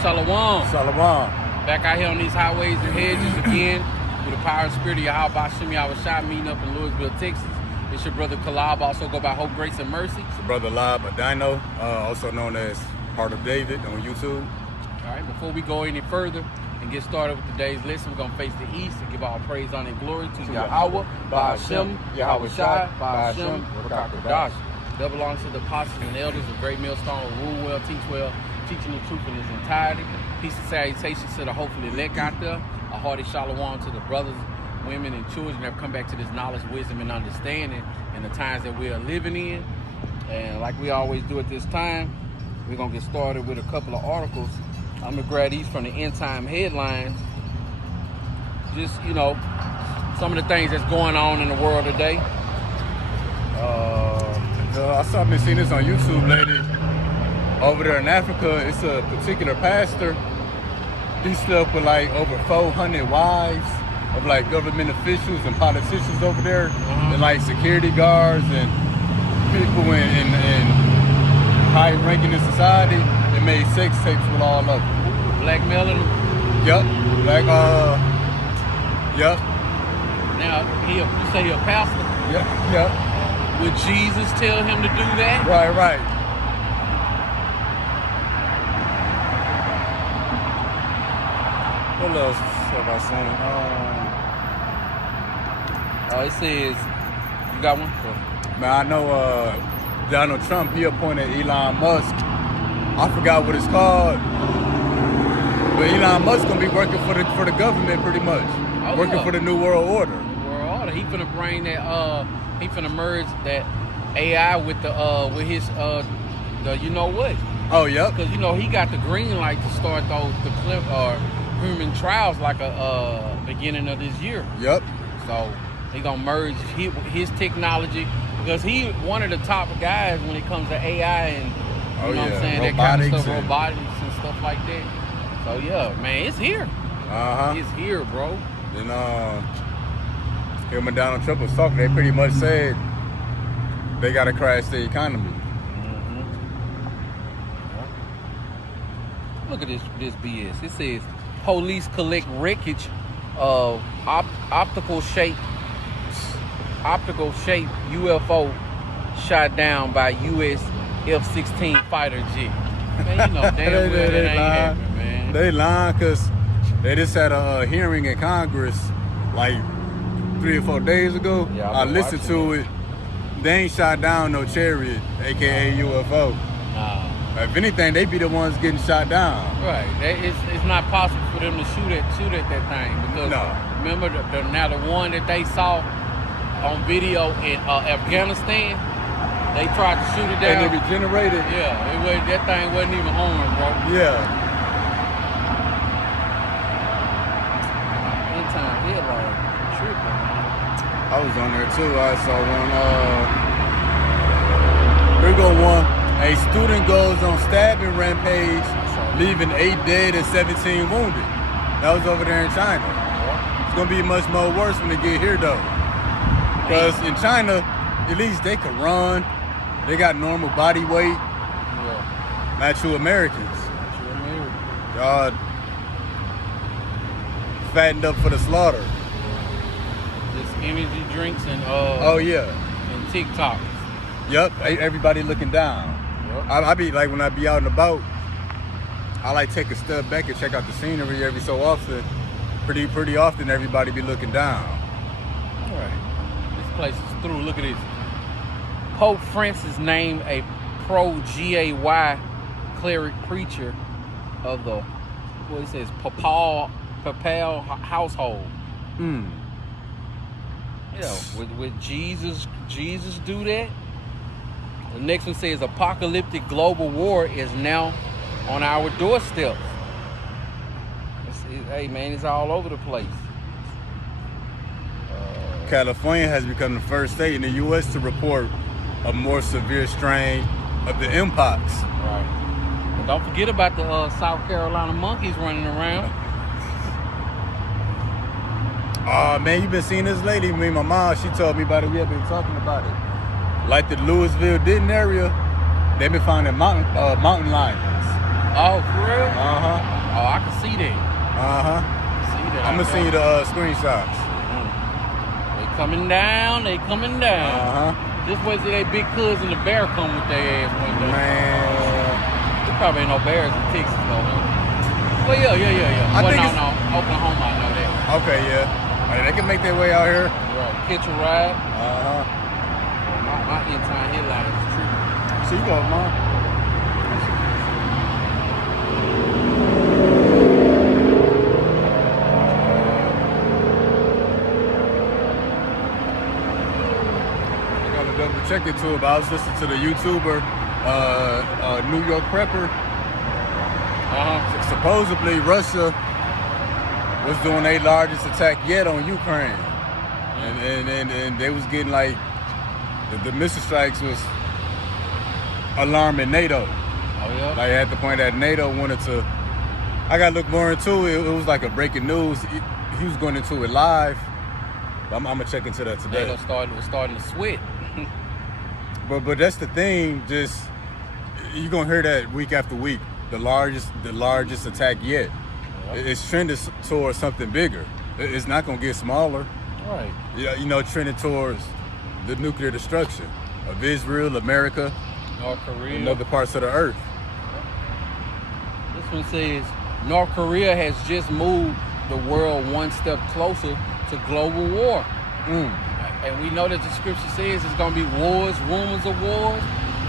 Shalom. Shalom. Back out here on these highways and hedges again with the power and spirit of Yahweh Bashim Yahushua, meeting up in Louisville, Texas. It's your brother Kalab, also go by Hope, Grace, and Mercy. It's your brother Lab Adino, also known as Heart of David on YouTube. All right, before we go any further and get started with today's lesson, we're going to face the east and give all praise, honor, and glory to Yahweh, Ba'ashem, Yahushua, Ba'ashem, Rakakadash. That belongs to the apostles and elders of Great Millstone, rule well, teach well, teaching the truth in its entirety. Peace and salutations to the hopefully elect out there. A hearty shalom to the brothers, women, and children that have come back to this knowledge, wisdom, and understanding in the times that we are living in. And like we always do at this time, we're going to get started with a couple of articles. I'm going to grab these from the end time headlines. Just, you know, some of the things that's going on in the world today. I saw me seeing this on YouTube lately. Over there in Africa, it's a particular pastor. He slept with like over 400 wives of like government officials and politicians over there, and like security guards and people in high ranking in society. They made sex tapes with all of them. Blackmailing them? Yup. Yup. Now, you say he a pastor? Yup. Would Jesus tell him to do that? Right. What else have I seen? It says, you got one? Man, I know Donald Trump, he appointed Elon Musk. I forgot what it's called. But Elon Musk gonna be working for the government pretty much. Working for the New World Order. He finna bring that he finna merge that AI with his you know what? Oh yeah. Because you know he got the green light to start the human trials like beginning of this year. Yep. So he gonna merge his technology because he one of the top guys when it comes to AI and you know what I'm saying, robotics, that kind of stuff, robotics and stuff like that. So yeah, man, it's here. It's here, bro. Then him and Donald Trump was talking. They pretty much said they gotta crash the economy. Look at this BS. It says police collect wreckage of optical shape UFO shot down by U.S. F-16 fighter jet. Man, you know damn well that ain't happening, man. They lying because they just had a hearing in Congress like 3 or 4 days ago. Yeah, I listened to it. They ain't shot down no Chariot, aka UFO. Nah. If anything, they be the ones getting shot down. Right. It's not possible for them to shoot at that thing because remember the one that they saw on video in Afghanistan, they tried to shoot it down. And it regenerated. Yeah, that thing wasn't even armed, bro. Yeah. Anytime headline tripping, man. I was on there too. I saw one. Here go one. A student goes on stabbing rampage, leaving 8 dead and 17 wounded. That was over there in China. It's gonna be much more worse when they get here though. Because in China, at least they can run. They got normal body weight. Yeah. Not you Americans. God fattened up for the slaughter. Just energy drinks and and TikTok. Yep, everybody looking down. I be like, when I be out and about, I like take a step back and check out the scenery every so often. Pretty often everybody be looking down. All right. This place is through. Look at this. Pope Francis named a pro-GAY cleric preacher of the, what he says, papal household. Yeah, with Jesus do that? The next one says apocalyptic global war is now on our doorsteps. Hey man, it's all over the place. California has become the first state in the U.S. to report a more severe strain of the mpox. Right. But don't forget about the South Carolina monkeys running around. Oh man, you been seeing this lady? Me and my mom, she told me about it. We have been talking about it. Like the Louisville, Denton area, they've been finding mountain lions Oh, for real? Uh-huh. Oh, I can see that. Uh-huh. See that. I'm gonna send you the screenshots. They coming down. They coming down. Uh-huh. Just wait till they big cousin the bear come with their ass one day. Man. There probably ain't no bears in Texas though. Well, yeah. I Well, think no. Oklahoma, I know that. Okay, yeah. Like, they can make their way out here. Right. Catch a ride. Uh-huh. My entire headline is true. So you go, Mom. I gotta double check it too, but I was listening to the YouTuber, New York Prepper. Supposedly Russia was doing their largest attack yet on Ukraine. And they was getting like, the missile strikes was alarming NATO. Oh, yeah? Like at the point that NATO wanted to, I gotta look more into it. It was like a breaking news. He was going into it live. I'm gonna check into that today. NATO was starting to sweat. But that's the thing. Just you're gonna hear that week after week. The largest attack yet. Yep. It's trending towards something bigger. It's not gonna get smaller. Right. You know, trending towards the nuclear destruction of Israel, America, North Korea, and other parts of the earth. This one says North Korea has just moved the world one step closer to global war. And we know that the scripture says it's going to be wars, rumors of wars.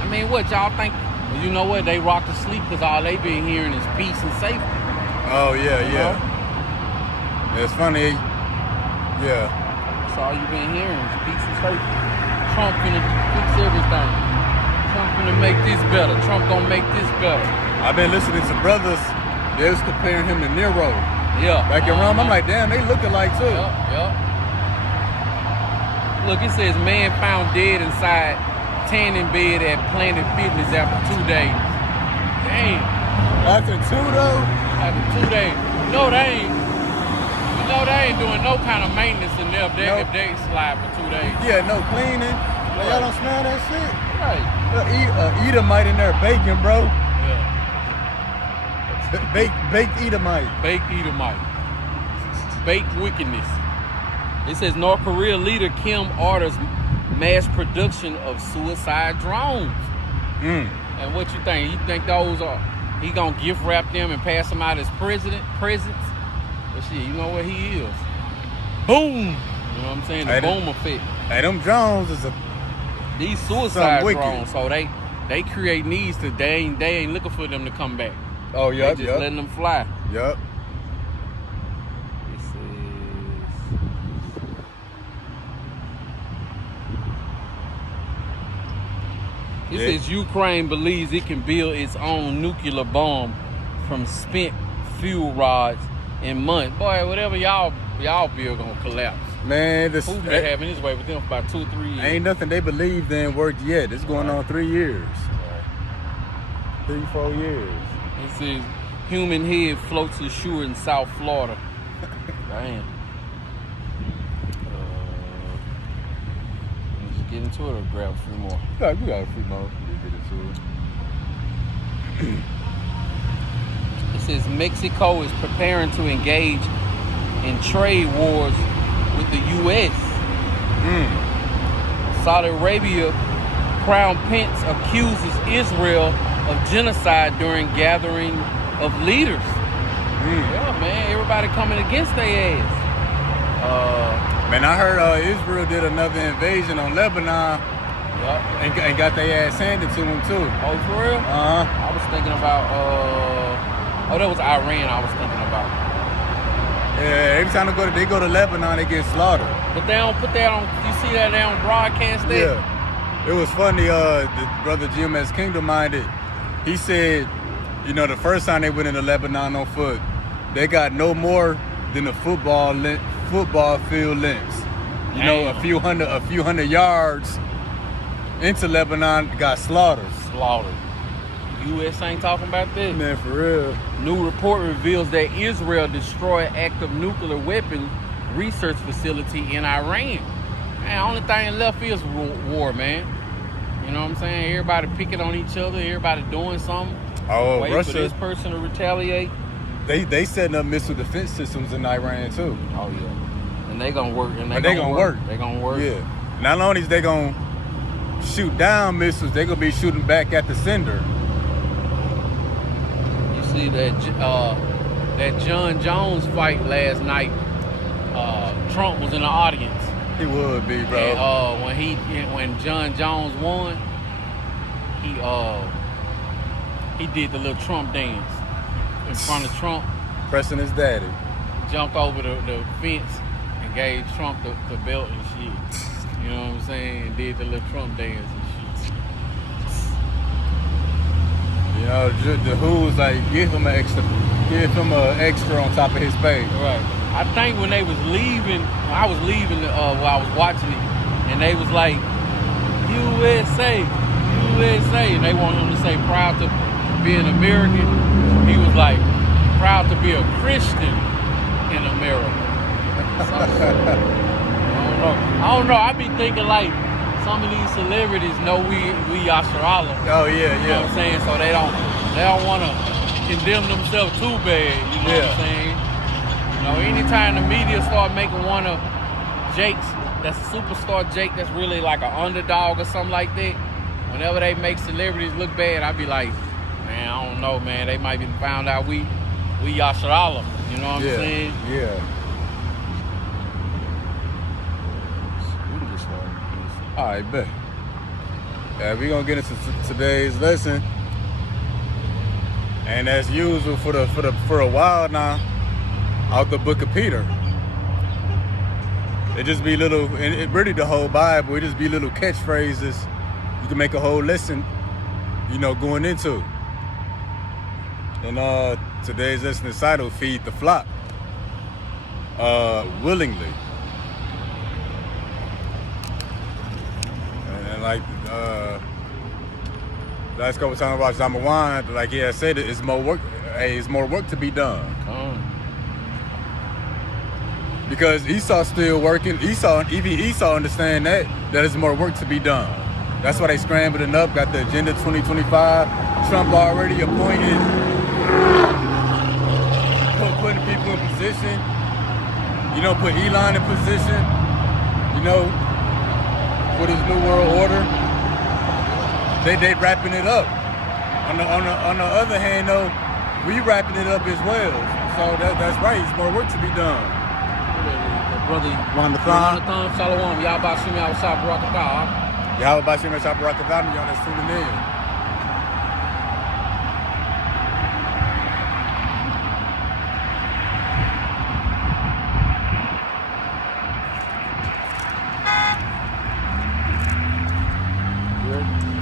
I mean, what y'all think? Well, you know what? They rock to sleep because all they been hearing is peace and safety. Oh, yeah. It's funny. Yeah. That's all you've been hearing is peace and safety. Trump finna fix everything. Trump finna make this better. Trump gonna make this better. I've been listening to brothers. They was comparing him to Nero. Yeah. Back in Rome, I'm like, damn, they look alike too. Yep. Look, it says man found dead inside tanning bed at Planet Fitness after 2 days. Damn. After 2 though? After 2 days. No, they ain't. You know they ain't doing no kind of maintenance in there if they slide for 2 days. Yeah, no cleaning. Like, y'all don't smell that shit? Right. Edomite in there baking, bro. Yeah. Baked Edomite. Baked Edomite. Baked wickedness. It says North Korea leader Kim orders mass production of suicide drones. And what you think? You think those are, he gonna gift wrap them and pass them out as presents? But shit, you know what he is. Boom! You know what I'm saying? The boom effect. Hey, them drones is these suicide drones, so they create needs to they ain't looking for them to come back. Oh, yeah, They just letting them fly. Yep. It says Ukraine believes it can build its own nuclear bomb from spent fuel rods in months. Boy, whatever y'all build gonna collapse. Man, Putin been having his way with them for about 2 or 3 years. Ain't nothing they believed in worked yet. It's going on 3 years. 3-4 years. It says human head floats ashore in South Florida. Damn. Let's get into it or grab a few more. Yeah, we got a few more. Get into it. It says Mexico is preparing to engage in trade wars with the U.S. Saudi Arabia Crown Prince accuses Israel of genocide during gathering of leaders. Yeah, man, everybody coming against their ass. Man, I heard Israel did another invasion on Lebanon. Yep. And got their ass handed to them too. Oh, for real? Uh-huh. I was thinking about, that was Iran I was thinking about. Yeah, every time they go to Lebanon, they get slaughtered. But they don't put that on, you see that they don't broadcast that? Yeah. It was funny, the brother Jim as Kingdom Minded, he said, you know, the first time they went into Lebanon on foot, they got no more than a football field lengths. You know, a few hundred yards into Lebanon, got slaughtered. U.S. ain't talking about this. Man, for real. New report reveals that Israel destroyed active nuclear weapons research facility in Iran. Man, only thing left is war, man. You know what I'm saying? Everybody picking on each other, everybody doing something. Oh, Wait Russia. for this person to retaliate. They setting up missile defense systems in Iran too. Oh yeah, and they gonna work. And they gonna work. They gonna work. Yeah. Not only is they gonna shoot down missiles, they gonna be shooting back at the sender. You see that John Jones fight last night. Trump was in the audience. He would be, bro. And when John Jones won, he did the little Trump dance in front of Trump. Pressing his daddy. Jumped over the fence and gave Trump the belt and shit. You know what I'm saying? And did the little Trump dance and shit. You know, the Who's like, give him an extra on top of his page. Right. I think when they was leaving, I was leaving while I was watching it, and they was like, USA, USA, and they wanted him to say proud to be an American. He was like, proud to be a Christian in America. I don't know. I be thinking like some of these celebrities know we Yasser Allah. Oh yeah, yeah. You know what I'm saying? So they don't want to condemn themselves too bad. You know what I'm saying? You know, anytime the media start making one of Jake's, that's a superstar Jake, that's really like an underdog or something like that. Whenever they make celebrities look bad, I be like, man, I don't know, man. They might be found out we Yasser Allah. You know what I'm saying? Yeah. All right, bet. Yeah, we're gonna get into today's lesson, and as usual for a while now, out the book of Peter. It just be little, and it really the whole Bible. It just be little catchphrases you can make a whole lesson, you know, going into. And today's lesson is titled "Feed the Flock." Willingly. And like last couple times about Zamawan, like I said, it's more work. Hey, it's more work to be done. Because Esau's still working. Even Esau understand that there's more work to be done. That's why they scrambling up, got the Agenda 2025. Trump already appointed, putting people in position. You know, put Elon in position. You know, for this new world order. They wrapping it up. On the other hand, though, we wrapping it up as well. So that's right. It's more work to be done. Brother Jonathan, Shalom, y'all about to see me outside Barakatah. Y'all about to see me outside Barakatah, y'all that's tuning in.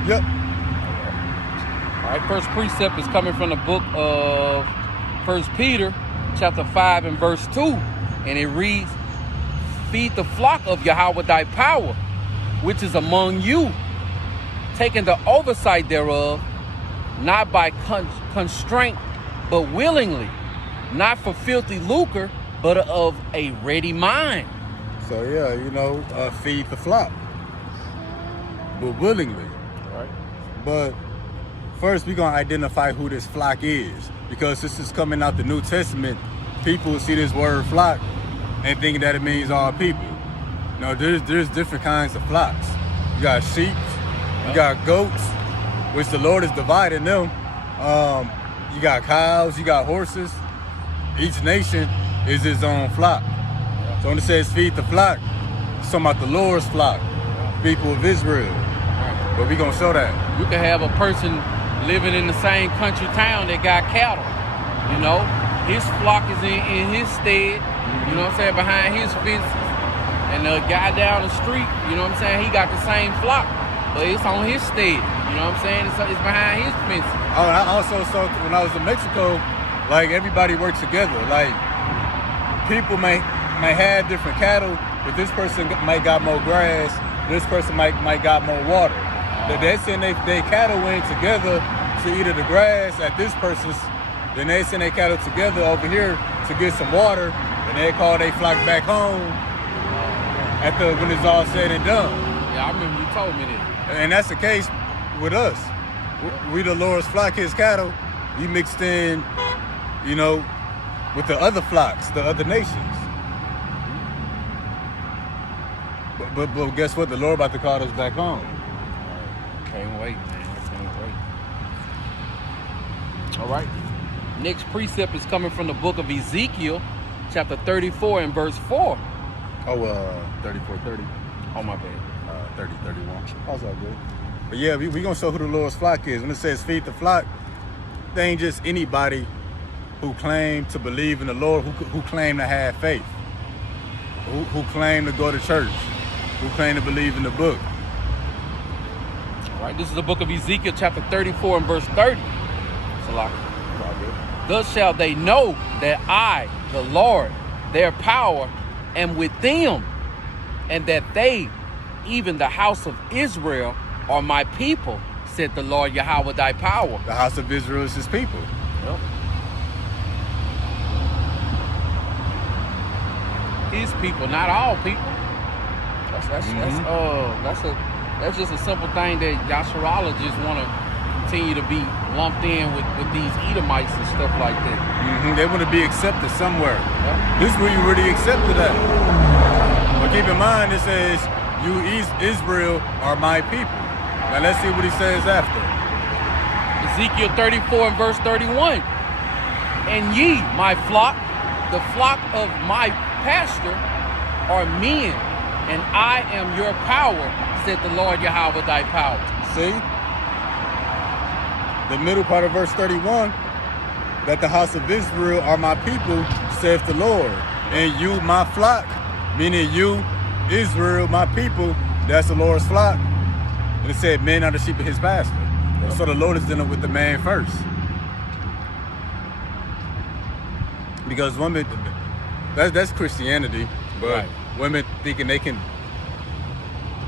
Yep. All right, first precept is coming from the book of 1 Peter, chapter 5 and verse 2, and it reads, "Feed the flock of Yahweh thy power, which is among you, taking the oversight thereof, not by constraint, but willingly, not for filthy lucre, but of a ready mind." So yeah, you know, feed the flock, but willingly. Right. But first, we're gonna identify who this flock is, because this is coming out the New Testament. People see this word flock and thinking that it means all people. No, there's different kinds of flocks. You got sheep, you got goats, which the Lord is dividing them. You got cows, you got horses. Each nation is its own flock. So when it says feed the flock, it's talking about the Lord's flock, people of Israel. But we gonna show that. You can have a person living in the same country town that got cattle. You know, his flock is in his stead. You know what I'm saying, behind his fences. And the guy down the street, you know what I'm saying, he got the same flock, but it's on his stead. You know what I'm saying? It's behind his fences. Oh, I also saw when I was in Mexico, like everybody works together. Like people may have different cattle, but this person might got more grass. This person might got more water. They send their cattle in together to eat of the grass at this person's. Then they send their cattle together over here to get some water, and they call their flock back home when it's all said and done. Yeah, I remember you told me that. And that's the case with us. We the Lord's flock, his cattle, We mixed in, you know, with the other flocks, the other nations. But guess what? The Lord about to call us back home. Can't wait, man. I can't wait. All right. Next precept is coming from the book of Ezekiel, chapter 34 and verse 4. 34:30. Oh, my bad. 30:31. That's all good. But yeah, we gonna show who the Lord's flock is. When it says feed the flock, they ain't just anybody who claim to believe in the Lord, who claim to have faith, who claim to go to church, who claim to believe in the book. All right, this is the book of Ezekiel, chapter 34 and verse 30. Thus shall they know that I, the Lord, their power, am with them, and that they, even the house of Israel, are my people, said the Lord Yahweh thy power. The house of Israel is his people. Yep. His people, not all people. That's just a simple thing that Yasharologists want to continue to be lumped in with these Edomites and stuff like that. They want to be accepted somewhere. Yep. This is where you really accepted at. But keep in mind, it says, you Israel are my people. Now let's see what he says after. Ezekiel 34 and verse 31. And ye, my flock, the flock of my pasture, are men, and I am your power, said the Lord Yahweh thy power. See? The middle part of verse 31, that the house of Israel are my people, saith the Lord. And you, my flock, meaning you, Israel, my people, that's the Lord's flock. And it said, men are the sheep of his pasture. Yep. So the Lord is dealing with the man first. Because women, that's Christianity, but right. Women thinking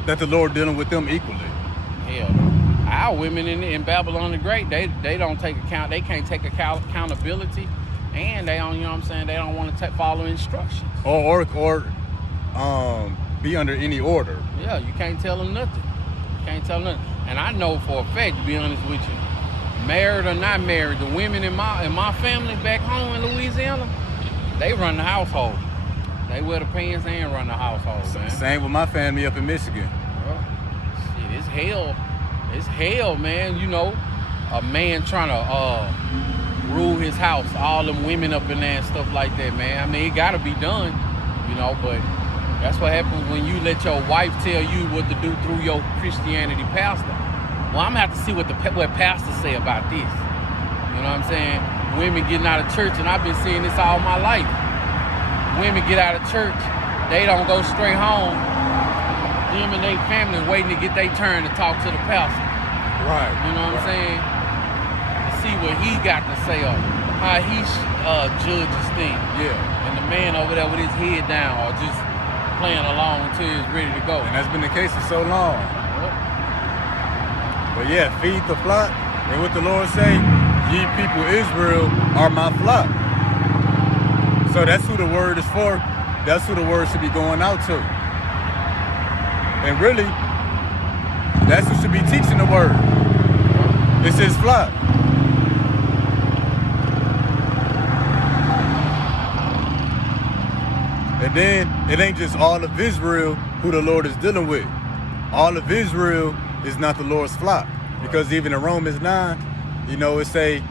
that the Lord dealing with them equally. Hell, our women in Babylon the Great, they don't take account, they can't take accountability, and they don't, you know what I'm saying, they don't want to follow instructions. Or be under any order. Yeah, you can't tell them nothing. You can't tell them nothing. And I know for a fact, to be honest with you, married or not married, the women in my family back home in Louisiana, they run the household. They wear the pants and run the household, man. Same with my family up in Michigan. Well, shit, it's hell. It's hell, man. You know, a man trying to rule his house, all them women up in there and stuff like that, man. I mean, it got to be done, you know, but that's what happens when you let your wife tell you what to do through your Christianity pastor. Well, I'm going to have to see what pastors say about this. You know what I'm saying? Women getting out of church, and I've been seeing this all my life. Women get out of church, they don't go straight home. Them and their family waiting to get their turn to talk to the pastor. Right. You know what I'm saying? To see what he got to say on how he judges things. Yeah. And the man over there with his head down or just playing along until he's ready to go. And that's been the case for so long. Yep. But yeah, feed the flock. And what the Lord say, ye people Israel are my flock. So that's who the word is for. That's who the word should be going out to. And really, that's who should be teaching the word. It's his flock. And then it ain't just all of Israel who the Lord is dealing with. All of Israel is not the Lord's flock. Because even in Romans 9, you know, it say,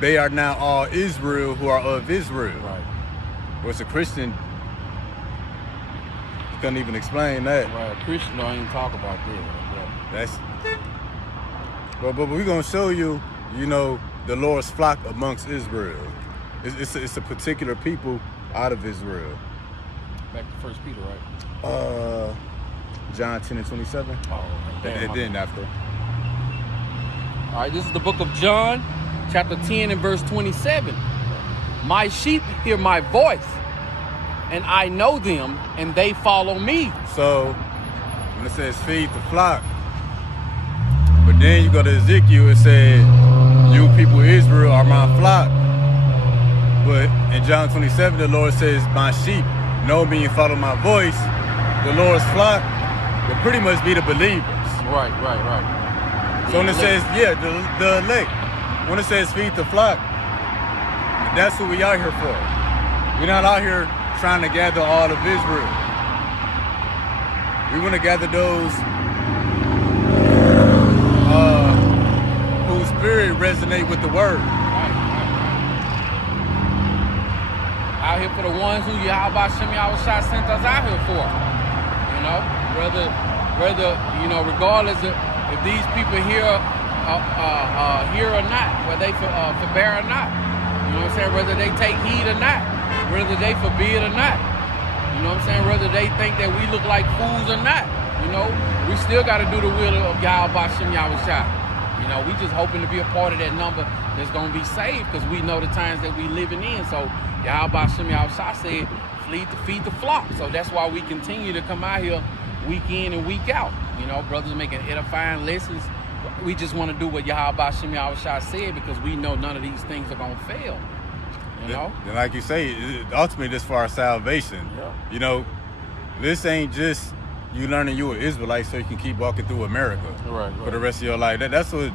they are now all Israel who are of Israel. Right. Well, it's a Christian. Couldn't even explain that. Right. A Christian don't even talk about that. But we're gonna show you, you know, the Lord's flock amongst Israel. It's a particular people out of Israel. Back to 1 Peter, right? John 10 and 27. Oh, and then after. All right, this is the book of John, chapter 10 and verse 27. My sheep hear my voice, and I know them, and they follow me. So, when it says feed the flock, but then you go to Ezekiel, it said, you people Israel are my flock. But in John 27, the Lord says, my sheep know me and follow my voice. The Lord's flock will pretty much be the believers. Right. So when it says, yeah, the elect. when it says feed the flock, that's what we out here for. We're not out here trying to gather all of Israel. We want to gather those whose spirit resonate with the word. Out here for the ones who Yahweh Shem Yahushua sent us out here for. You know, whether you know, regardless of if these people here or not, whether they forbear or not. You know what I'm saying? Whether they take heed or not, whether they forbid or not. You know what I'm saying? Whether they think that we look like fools or not. You know, we still got to do the will of Yahweh Shem Yahushua. You know, we just hoping to be a part of that number that's going to be saved, because we know the times that we living in. So Yahweh Shem Yahushua said, feed the flock. So that's why we continue to come out here week in and week out. You know, brothers making edifying lessons. We just want to do what Yahweh Shem Yahushua said, because we know none of these things are going to fail. You know? And like you say, ultimately this for our salvation. Yeah. You know, this ain't just you learning you an Israelite so you can keep walking through America for the rest of your life. That's what's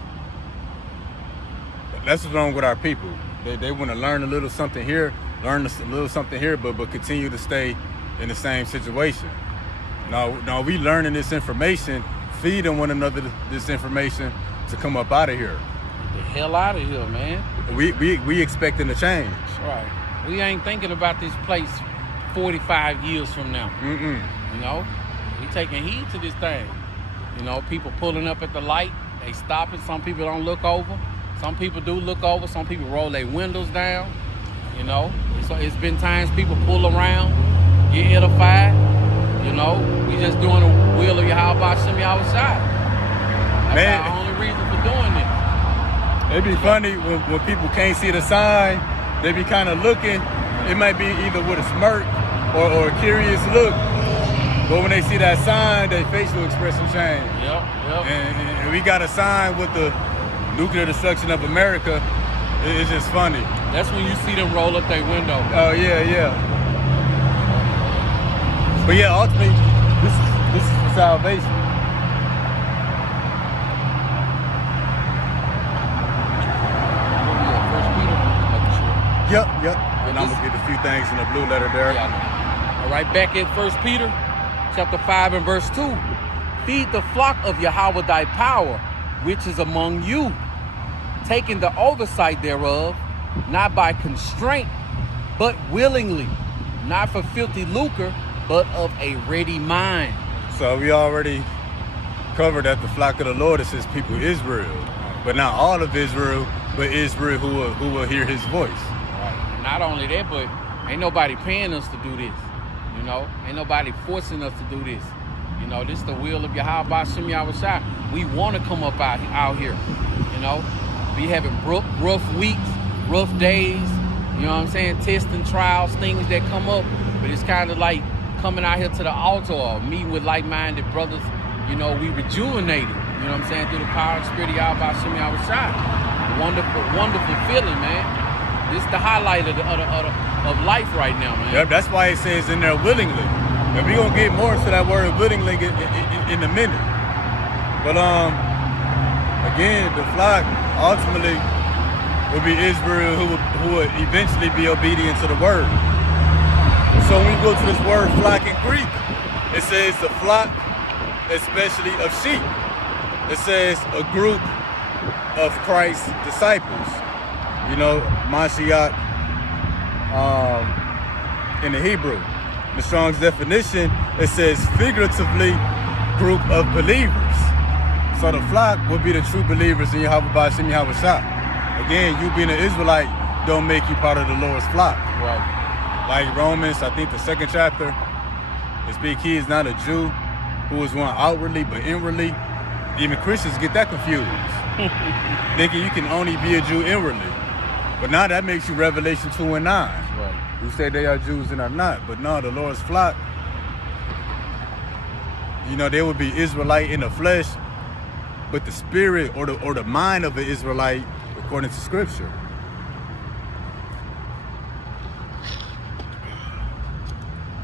wrong with our people. They want to learn a little something here, but continue to stay in the same situation. No, we learning this information, feeding one another this information to come up out of here. The hell out of here, man. We expecting a change. Right. We ain't thinking about this place 45 years from now. Mm-mm. You know, we taking heed to this thing. You know, people pulling up at the light, they stopping. Some people don't look over. Some people do look over. Some people roll their windows down. You know, so it's been times people pull around, get edified. You know, we just doing the will of Yahweh Shem Yahushua. That's our only reason for doing this. It'd be funny when people can't see the sign, they be kind of looking. It might be either with a smirk or a curious look. But when they see that sign, their facial expression change. Yep. And we got a sign with the nuclear destruction of America. It's just funny. That's when you see them roll up their window. Oh, yeah. But yeah, ultimately, this is for salvation. Yep. And I'm going to get a few things in the blue letter there. Yeah. All right, back at 1 Peter chapter 5 and verse 2. Feed the flock of Yahweh thy power, which is among you, taking the oversight thereof, not by constraint, but willingly, not for filthy lucre, but of a ready mind. So we already covered that the flock of the Lord is his people Israel. But not all of Israel, but Israel who will hear his voice. Right. Not only that, but ain't nobody paying us to do this. You know, ain't nobody forcing us to do this. You know, this is the will of Yahweh Shem Yahushua. We want to come up out here. You know, be having rough weeks, rough days. You know what I'm saying? Testing, trials, things that come up. But it's kind of like coming out here to the altar or meeting with like-minded brothers. You know, we rejuvenated. You know what I'm saying? Through the power and spirit of Yahweh Shem Yahushua. Wonderful feeling, man. This is the highlight of life right now, man. Yep, that's why it says in there willingly. And we're going to get more into that word willingly in a minute. But again, the flock ultimately will be Israel who will eventually be obedient to the word. So when we go to this word flock in Greek, it says the flock, especially of sheep. It says a group of Christ's disciples. You know, Mashiach in the Hebrew. The Strong's definition, it says figuratively group of believers. So the flock will be the true believers in Yahweh Shem Yahushua. Again, you being an Israelite don't make you part of the Lord's flock. Right. Like Romans, I think the 2nd chapter, it speaks he is not a Jew who is one outwardly but inwardly. Even Christians get that confused. Thinking you can only be a Jew inwardly. But now that makes you Revelation 2 and 9. Right. Who say they are Jews and are not. But no, the Lord's flock, you know, they would be Israelite in the flesh, but the spirit or the mind of an Israelite according to Scripture.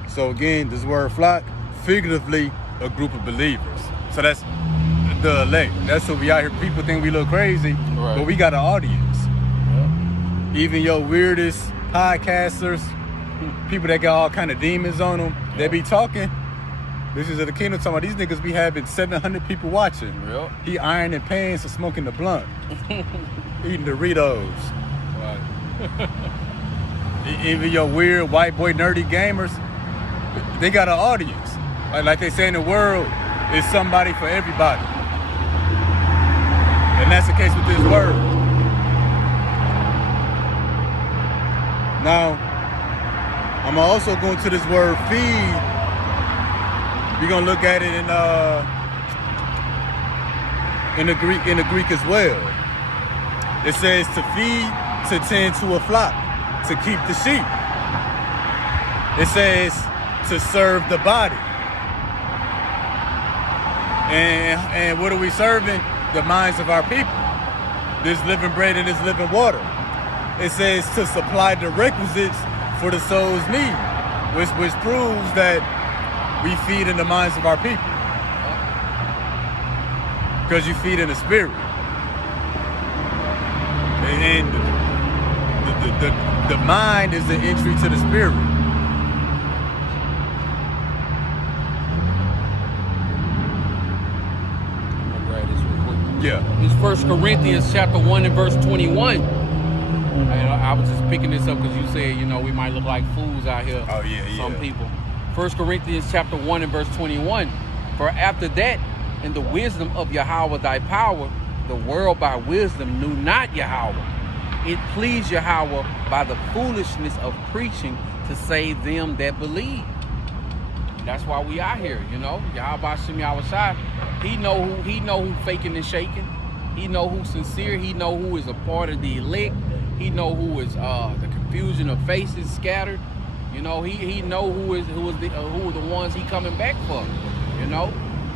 So again, this word flock, figuratively a group of believers. So that's the elect. That's what we out here. People think we look crazy, right, but we got an audience. Even your weirdest podcasters, people that got all kind of demons on them, they be talking. This is the Kingdom talking about these niggas be having 700 people watching. Yep. He ironing pants and smoking the blunt. Eating Doritos. Right. Even your weird white boy nerdy gamers, they got an audience. Like they say in the world, it's somebody for everybody. And that's the case with this word. Now, I'm also going to this word feed. We're gonna look at it in the Greek as well. It says to feed, to tend to a flock, to keep the sheep. It says to serve the body. And what are we serving? The minds of our people. This living bread and this living water. It says to supply the requisites for the soul's need, which proves that we feed in the minds of our people. Because you feed in the spirit. And the mind is the entry to the spirit. I'm gonna grab this real quick. Yeah. It's 1 Corinthians chapter 1 and verse 21. And I was just picking this up because you said, you know, we might look like fools out here. Oh, yeah. Some people. 1 Corinthians chapter 1 and verse 21. For after that, in the wisdom of Yahweh thy power, the world by wisdom knew not Yahweh. It pleased Yahweh by the foolishness of preaching to save them that believe. That's why we out here, you know. Yahweh Hashem Yahweh Shai. He know who faking and shaking. He know who's sincere. He know who is a part of the elect. He know who is the confusion of faces scattered. You know, he know who are the ones he coming back for. You know,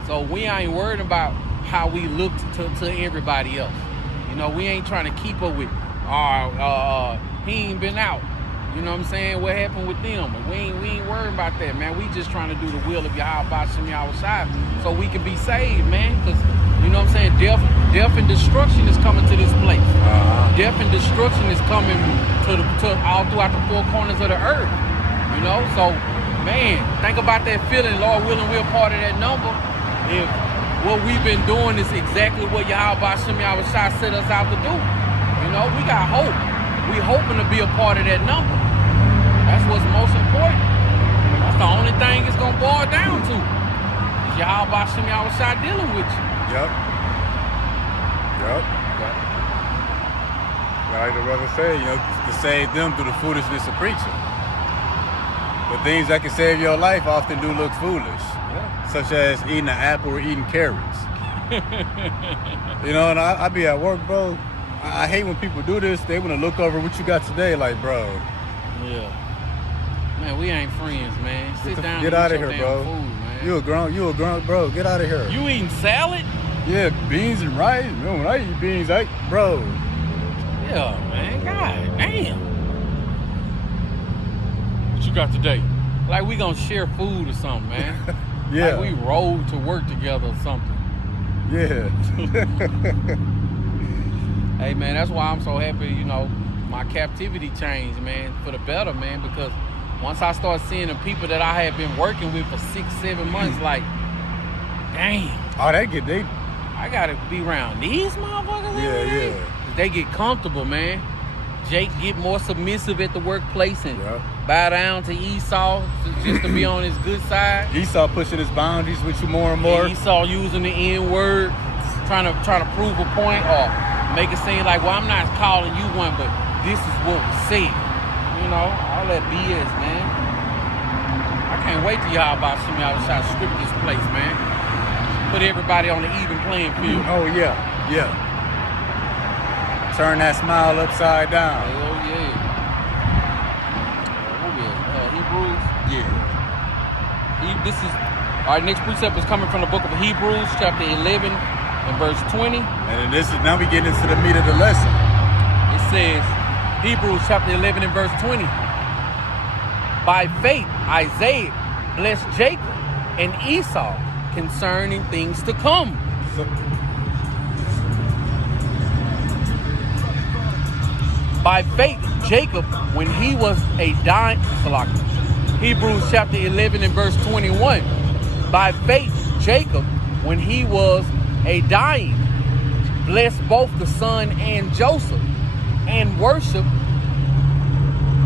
so we ain't worried about how we look to everybody else. You know, we ain't trying to keep up with. He ain't been out. You know what I'm saying? What happened with them? We ain't worried about that, man. We just trying to do the will of Yahweh Hashem Yahweh Shai so we can be saved, man. Because you know what I'm saying? Death and destruction is coming to this place. Death and destruction is coming to all throughout the four corners of the earth. You know, so man, think about that feeling. Lord willing, we're part of that number. If what we've been doing is exactly what Yahweh Hashem Yahweh Shai set us out to do. You know, we got hope. We hoping to be a part of that number. That's what's most important. That's the only thing it's gonna boil down to. Is Yahweh Hashem Yahweh Shai dealing with you. Yep. Like the brother said, you know, to save them through the foolishness of preaching. The things that can save your life often do look foolish, such as eating an apple or eating carrots. You know, and I be at work, bro. I hate when people do this. They want to look over what you got today, like, bro. Yeah. Man, we ain't friends, man. Sit down. Get out of here, bro. Food, man. You a grown, bro. Get out of here. You eating salad? Yeah, beans and rice. Man, when I eat beans, bro. Yeah, man. God damn. What you got today? Like we gonna share food or something, man. Yeah. Like we rode to work together or something. Yeah. Hey, man, that's why I'm so happy, you know, my captivity changed, man, for the better, man, because once I start seeing the people that I had been working with for 6-7 months, like, damn. Oh, I gotta be around these motherfuckers. Yeah. They get comfortable, man. Jake get more submissive at the workplace and bow down to Esau just to be on his good side. Esau pushing his boundaries with you more and more. And Esau using the N-word, trying to prove a point or make it seem like, well, I'm not calling you one, but this is what we said. You know, all that BS, man. I can't wait till y'all about some y'all try to strip this place, man. Put everybody on the even playing field. Oh, yeah. Turn that smile upside down. Hell yeah. Hebrews? Yeah. This is, our next precept is coming from the book of Hebrews, chapter 11 and verse 20. And now we get into the meat of the lesson. It says, Hebrews chapter 11 and verse 20. By faith, Isaiah blessed Jacob and Esau concerning things to come. By faith, Jacob, when he was a dying, Hebrews chapter 11 and verse 21. By faith, Jacob, when he was a dying, blessed both the son and Joseph, and worshiped,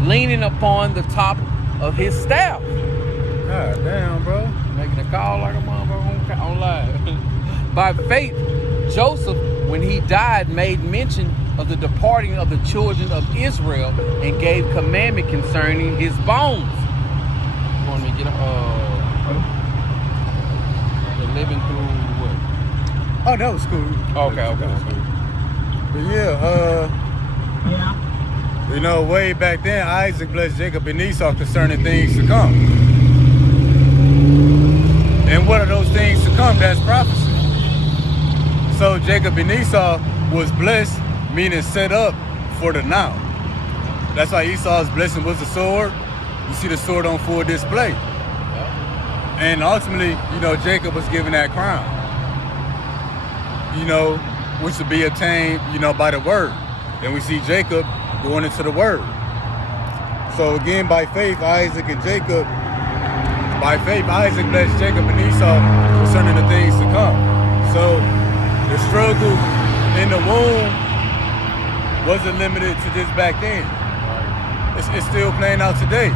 leaning upon the top of his staff. God damn, bro. Making a call like a motherfucker on live. By faith, Joseph, when he died, made mention of the departing of the children of Israel and gave commandment concerning his bones. You want me to get the living through what? Oh, that was cool. Okay. But yeah, you know, way back then, Isaac blessed Jacob and Esau concerning things to come. And what are those things to come? That's prophecy. So Jacob and Esau was blessed, meaning set up for the now. That's why Esau's blessing was the sword. You see the sword on full display. And ultimately, you know, Jacob was given that crown, you know, which would be obtained, you know, by the word. And we see Jacob going into the word. So again, by faith, Isaac and Jacob, by faith, Isaac blessed Jacob and Esau concerning the things to come. So the struggle in the womb wasn't limited to just back then. It's still playing out today.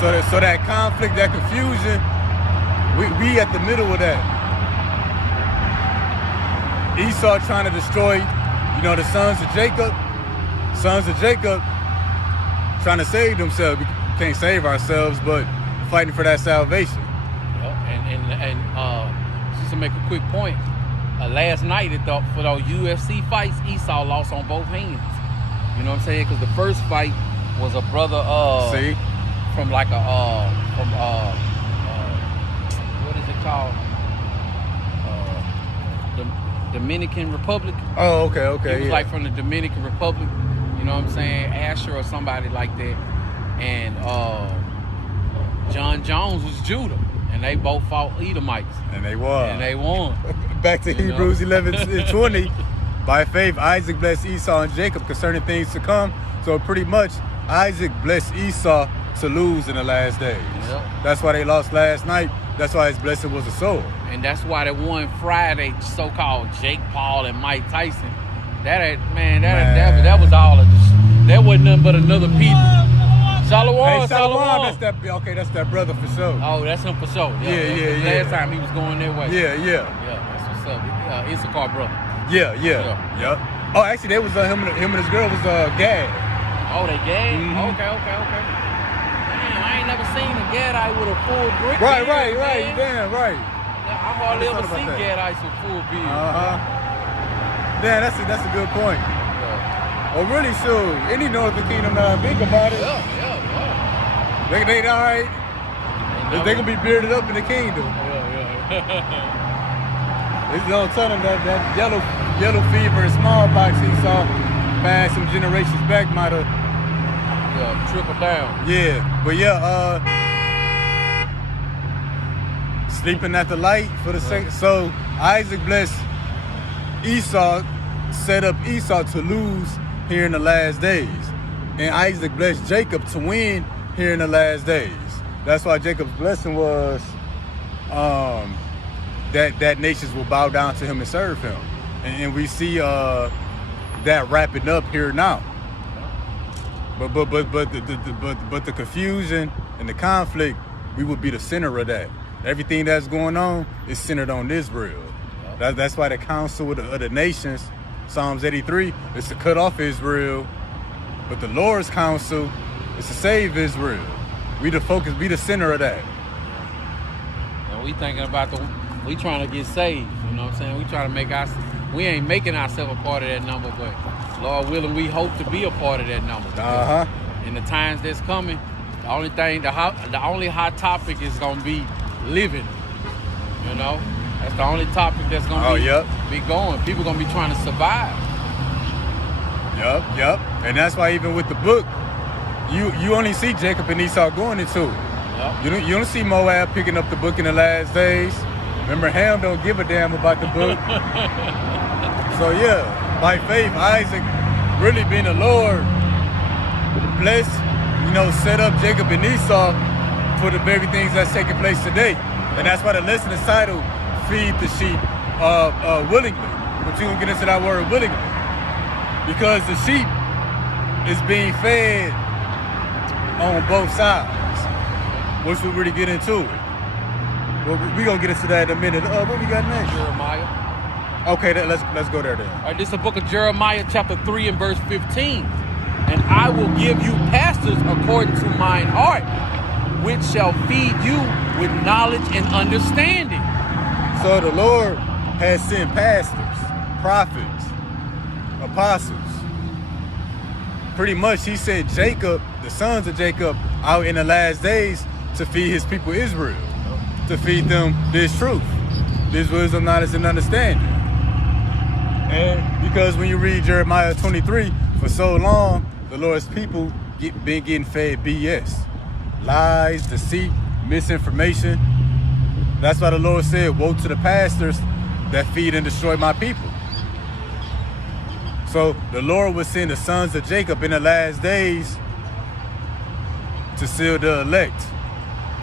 So that conflict, that confusion, we at the middle of that. Esau trying to destroy, you know, the sons of Jacob. Sons of Jacob trying to save themselves. We can't save ourselves, but fighting for that salvation. And just to make a quick point, last night for those UFC fights, Esau lost on both hands. You know what I'm saying? Because the first fight was a brother from like what is it called? The Dominican Republic. Oh, okay. It was like from the Dominican Republic. You know what I'm saying? Asher or somebody like that. And John Jones was Judah. And they both fought Edomites. And they won. Back to Hebrews 11 and 20. By faith, Isaac blessed Esau and Jacob concerning things to come. So pretty much, Isaac blessed Esau to lose in the last days. Yep. That's why they lost last night. That's why his blessing was a sword. And that's why they won Friday, so-called Jake Paul and Mike Tyson. That was all of this. That wasn't nothing but another piece. Shalom. That's that brother for sure. Oh, that's him for sure. Yeah. Last time he was going that way. Yeah, that's what's up. Issachar brother. Yeah. Oh, actually, that was him and his girl was Gad. Oh, they Gad? Mm-hmm. Okay. Damn, I ain't never seen a Gadite with a full brick. Right. Man. Damn, right. I hardly ever see Gadites with full beard. Damn, that's a good point. Well, really, so any Northern Kingdom that I think about it, they all right. They gonna be bearded up in the kingdom. It's no telling that yellow fever and smallpox he saw past some generations back might have trickled down. Yeah, but sleeping at the light for the second. So Isaac blessed Esau, set up Esau to lose here in the last days. And Isaac blessed Jacob to win here in the last days. That's why Jacob's blessing was that nations will bow down to him and serve him. And we see that wrapping up here now. But the confusion and the conflict, we would be the center of that. Everything that's going on is centered on Israel. That's why the council of the nations, Psalms 83, is to cut off Israel. But the Lord's counsel is to save Israel. We the focus, be the center of that. And we thinking about we trying to get saved. You know what I'm saying? We ain't making ourselves a part of that number, but Lord willing, we hope to be a part of that number. In the times that's coming, the only hot topic is gonna be living. You know, that's the only topic that's gonna be going. People gonna be trying to survive. Yep. And that's why even with the book, you only see Jacob and Esau going into it. Yep. You don't see Moab picking up the book in the last days. Remember, Ham don't give a damn about the book. So yeah, by faith, Isaac really being the Lord blessed, set up Jacob and Esau for the very things that's taking place today. And that's why the lesson is titled, Feed the Sheep Willingly. But you're gonna get into that word willingly. Because the sheep is being fed on both sides, which we'll really get into it. Well, we're gonna get into that in a minute. What we got next? Jeremiah. Okay, let's go there then. All right, this is the book of Jeremiah, chapter 3 and verse 15. And I will give you pastors according to mine heart, which shall feed you with knowledge and understanding. So the Lord has sent pastors, prophets, apostles. Pretty much he sent Jacob, the sons of Jacob, out in the last days to feed his people Israel, to feed them this truth, this wisdom, knowledge, and understanding. And because when you read Jeremiah 23, for so long, the Lord's people been getting fed BS. Lies, deceit, misinformation. That's why the Lord said, woe to the pastors that feed and destroy my people. So the Lord would send the sons of Jacob in the last days to seal the elect.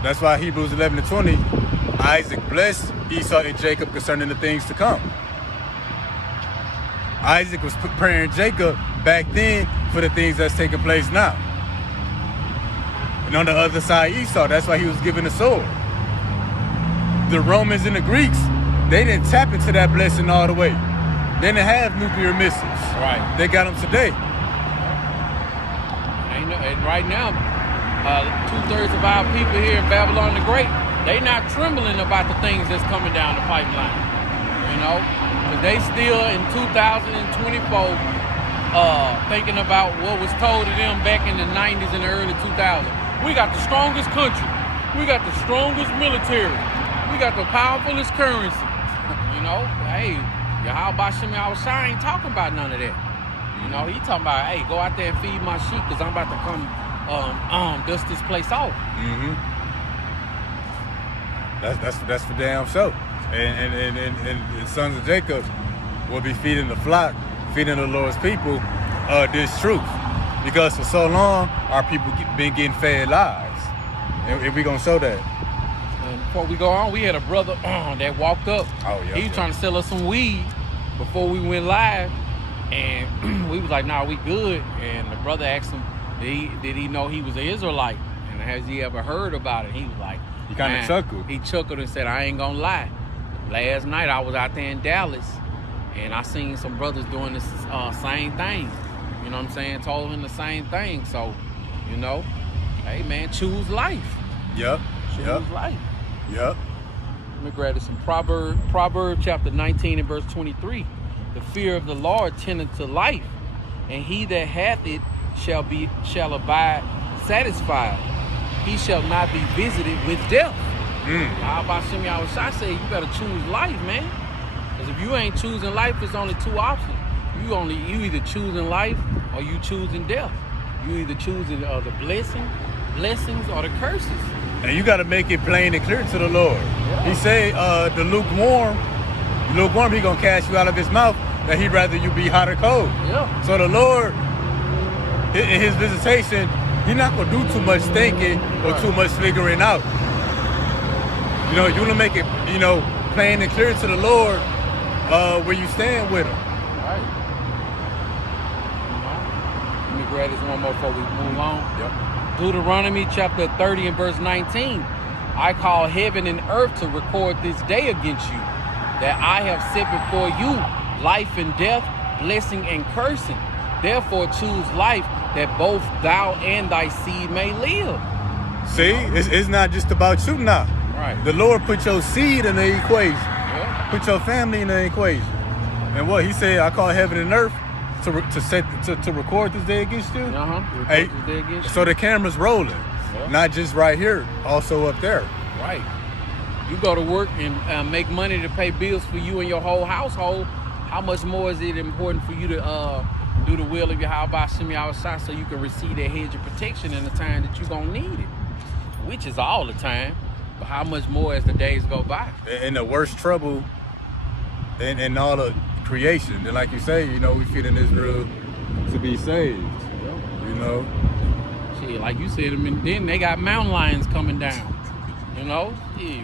That's why Hebrews 11 and 20, Isaac blessed Esau and Jacob concerning the things to come. Isaac was preparing Jacob back then for the things that's taking place now. And on the other side, Esau, that's why he was given the sword. The Romans and the Greeks, they didn't tap into that blessing all the way. They didn't have nuclear missiles. Right. They got them today. And right now, 2/3 of our people here in Babylon the Great, they not trembling about the things that's coming down the pipeline. But they still in 2024 thinking about what was told to them back in the 90s and the early 2000s. We got the strongest country. We got the strongest military. We got the powerfulest currency. Hey, Yahweh Shem Yahushua ain't talking about none of that. He talking about, hey, go out there and feed my sheep because I'm about to come dust this place off. Mm-hmm. That's for damn sure. And the sons of Jacob will be feeding the flock, feeding the Lord's people this truth. Because for so long, our people been getting fed lies. And we're going to show that. And before we go on, we had a brother that walked up. Oh, yeah. He was trying to sell us some weed before we went live. And we was like, nah, we good. And the brother asked him, did he know he was an Israelite? And has he ever heard about it? He was like, he kind of chuckled. He chuckled and said, I ain't gonna lie. Last night I was out there in Dallas and I seen some brothers doing this same thing. You know what I'm saying? Told him the same thing. So, hey man, choose life. Yep. Choose life. Yep. Let me grab this in Proverbs chapter 19 and verse 23. The fear of the Lord tendeth to life, and he that hath it shall abide satisfied. He shall not be visited with death. How about Shem Yahushua say you better choose life, man? Because if you ain't choosing life, it's only two options. You either choosing life or you choosing death. You either choosing the blessings or the curses. And you got to make it plain and clear to the Lord. Yeah. He say the lukewarm, he gonna cast you out of his mouth. That he'd rather you be hot or cold. Yeah. So the Lord, in his visitation, he's not gonna do too much thinking or too much figuring out. You want to make it, plain and clear to the Lord where you stand with him. All right. Let me grab this one more before we move on. Yep. Deuteronomy chapter 30 and verse 19. I call heaven and earth to record this day against you, that I have set before you life and death, blessing and cursing. Therefore choose life, that both thou and thy seed may live. See, it's not just about you now. Right. The Lord put your seed in the equation. Yeah. Put your family in the equation. And what he said, I call heaven and earth to record this day against you. Hey, this day against you. So the camera's rolling, not just right here, also up there. Right. You go to work and make money to pay bills for you and your whole household. How much more is it important for you to do the will of Yahweh Shem Yahushua so you can receive that hedge of protection in the time that you're going to need it? Which is all the time. But how much more as the days go by? And the worst trouble and all the creation. And like you say, you know, we feeding Israel to be saved. You know. Shit, like you said, I mean, then they got mountain lions coming down. You know, yeah,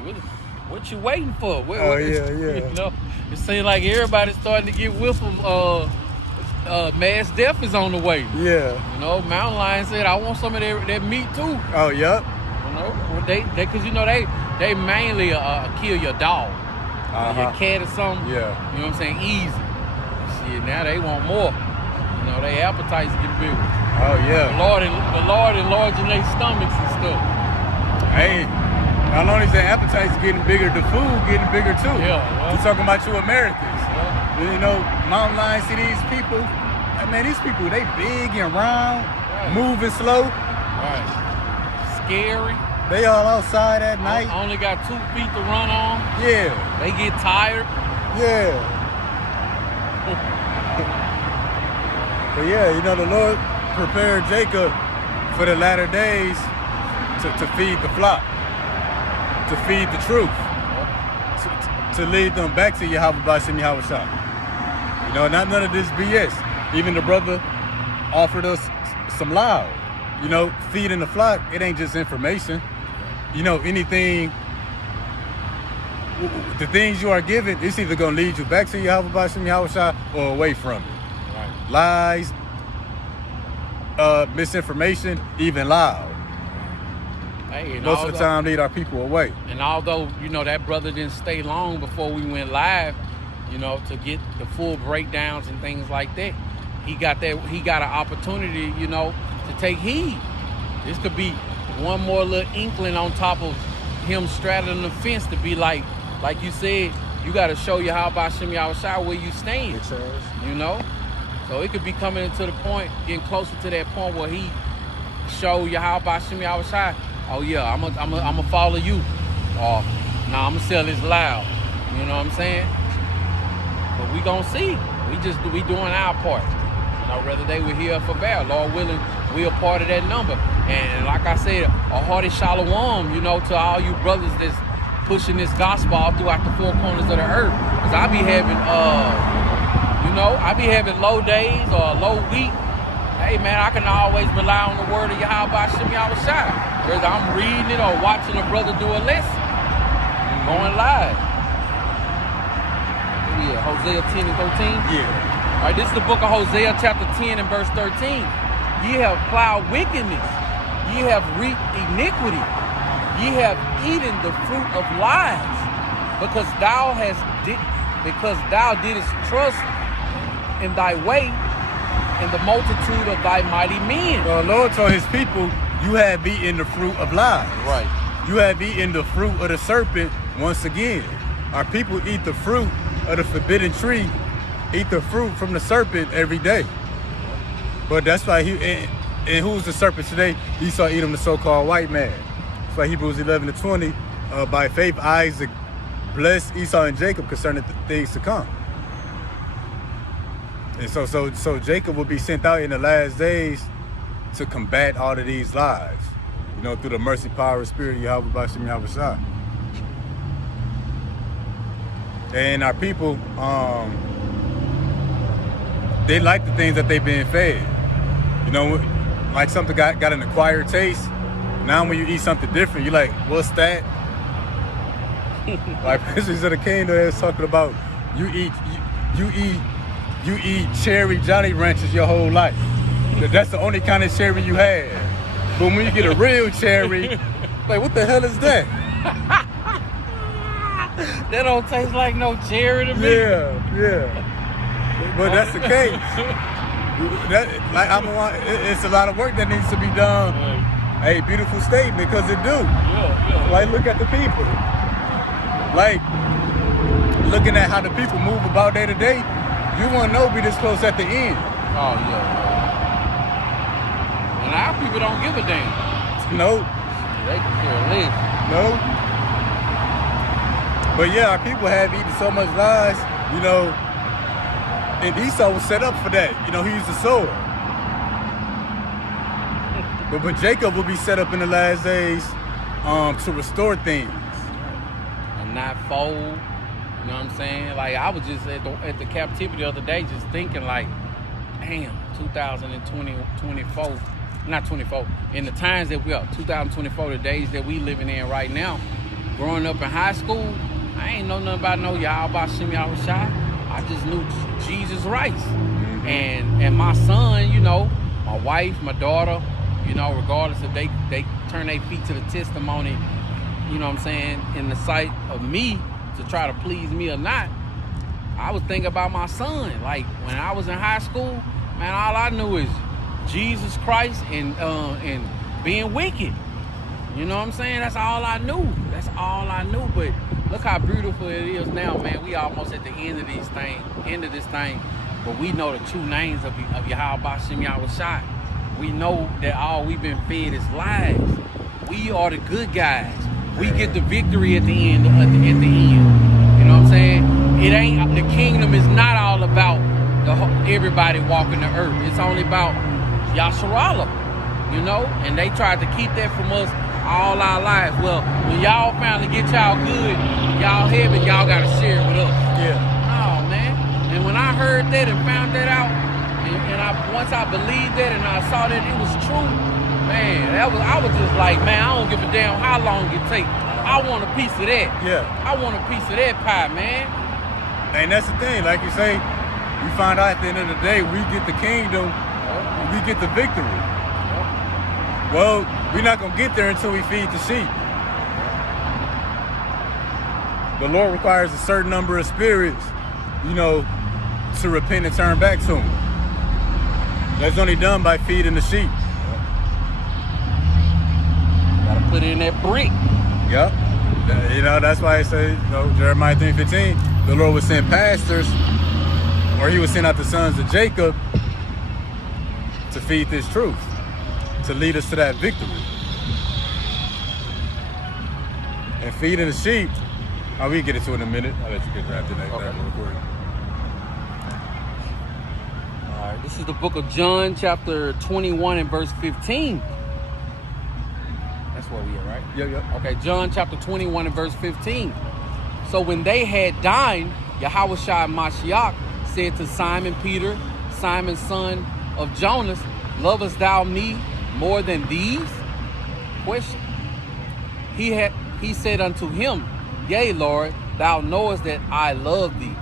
what you waiting for? Yeah. You know, it seems like everybody's starting to get whiff of mass death is on the way. Yeah. You know, mountain lion said, I want some of that meat too. Oh, yep. You know, they cause you know they mainly kill your dog, or your cat or something. Yeah. You know what I'm saying? Easy. Shit, now they want more. You know, their appetites get bigger. Oh yeah. The Lord enlarging their stomachs and stuff. Hey, not only is their appetites getting bigger, the food getting bigger too. Yeah. We're talking about you Americans. Yeah. You know, mountain lions, see these people. Man, these people, they big and round, moving slow. Right. Scary. They all outside at night. Only got 2 feet to run on. Yeah. They get tired. Yeah. But yeah, you know, the Lord prepared Jacob for the latter days to feed the flock, to feed the truth, to lead them back to Yahweh B'Shem Yahweh Shah. You know, not none of this BS. Even the brother offered us some loud. You know, feeding the flock, it ain't just information. You know, anything, the things you are given, it's either going to lead you back to Yahweh B'Shem Yahweh Shah or away from it. Right. Lies, misinformation, even loud. Hey, Most of the time lead our people away. And although, you know, that brother didn't stay long before we went live, you know, to get the full breakdowns and things like that, he got an opportunity, you know, to take heed. This could be one more little inkling on top of him straddling the fence to be like you said, you got to show Yahweh B'Shem Yahweh Shah where you stand. You know? So it could be coming to the point, getting closer to that point where he show Yahweh B'Shem Yahweh Shah, oh yeah, I'm gonna follow you. Or, nah, I'm gonna sell this loud. You know what I'm saying? But we gonna see. We doing our part. You know, whether they were here for bad, Lord willing, we a part of that number. And like I said, a hearty shalom, you know, to all you brothers that's pushing this gospel all throughout the 4 corners of the earth. Cause I be having, low days or a low week. Hey man, I can always rely on the word of Yahweh B'Shem Yahweh Shah. Whether I'm reading it or watching a brother do a lesson. Going live. Yeah, Hosea 10 and 13. Yeah. All right, this is the book of Hosea chapter 10 and verse 13. Ye have plowed wickedness. Ye have reaped iniquity. Ye have eaten the fruit of lies, because thou didst trust in thy way in the multitude of thy mighty men. The Lord told his people, you have eaten the fruit of lies. Right. You have eaten the fruit of the serpent once again. Our people eat the fruit of the forbidden tree, eat the fruit from the serpent every day. But that's why and who's the serpent today? Esau Edom, the so-called white man. That's why Hebrews 11 and 20, by faith Isaac blessed Esau and Jacob concerning the things to come. And so Jacob will be sent out in the last days to combat all of these lies, you know, through the mercy, power, and spirit of Yahweh B'Shem Yahweh Shah. And our people, they like the things that they've been fed. You know, like something got an acquired taste. Now when you eat something different, you're like, what's that? Like Princes of the Kingdom is talking about, you eat cherry Jolly Ranchers your whole life. That's the only kind of cherry you had. But when you get a real cherry, like what the hell is that? That don't taste like no cherry to me. Yeah. But that's the case. It's a lot of work that needs to be done. Hey, beautiful statement, because it do. Yeah. Like, look at the people. Like, looking at how the people move about day to day, you want to know we this close at the end. Oh, yeah. And our people don't give a damn. No. They can care less. No. But yeah, our people have eaten so much lies, you know, and Esau was set up for that. You know, he used the sword. But Jacob will be set up in the last days to restore things. And not fold. You know what I'm saying? Like, I was just at the captivity the other day just thinking like, damn, 2024, not 24, in the times that we are, 2024, the days that we living in right now, growing up in high school, I ain't know nothing about no Yahweh Shem Yahushai. I just knew Jesus Christ. Mm-hmm. And my son, you know, my wife, my daughter, you know, regardless if they turn their feet to the testimony, you know what I'm saying, in the sight of me to try to please me or not, I was thinking about my son. Like, when I was in high school, man, all I knew is Jesus Christ and being wicked. You know what I'm saying? That's all I knew. That's all I knew. But look how beautiful it is now, man. We almost at the end of this thing. But we know the true names of Yahweh Shem Yahushai. We know that all we've been fed is lies. We are the good guys. We get the victory at the end. At the end. You know what I'm saying? It ain't, the kingdom is not all about everybody walking the earth. It's only about Yasharallah, you know? And they tried to keep that from us all our lives. Well, when y'all finally get y'all good, y'all heaven, y'all gotta share it with us. Yeah. Oh, man. And when I heard that and found that out, and once I believed that and I saw that it was true, man, I was just like, man, I don't give a damn how long it takes. I want a piece of that. Yeah. I want a piece of that pie, man. And that's the thing, like you say, we find out at the end of the day, we get the kingdom, we get the victory. Well, we're not gonna get there until we feed the sheep. The Lord requires a certain number of spirits, you know, to repent and turn back to Him. That's only done by feeding the sheep. Gotta put in that brick. Yep. You know, that's why I say, you know, Jeremiah 3:15, the Lord would send pastors, or He would send out the sons of Jacob to feed this truth, to lead us to that victory. And feeding the sheep, oh, we can get into it in a minute. I'll let you get drafted next time real quick. All right, this is the book of John, chapter 21 and verse 15. That's where we are, right? Yeah. Okay, John chapter 21 and verse 15. So when they had dined, Yahushua Mashiach said to Simon Peter, Simon son of Jonas, lovest thou me more than these? Question. He said unto him, Yea, Lord, thou knowest that I love thee.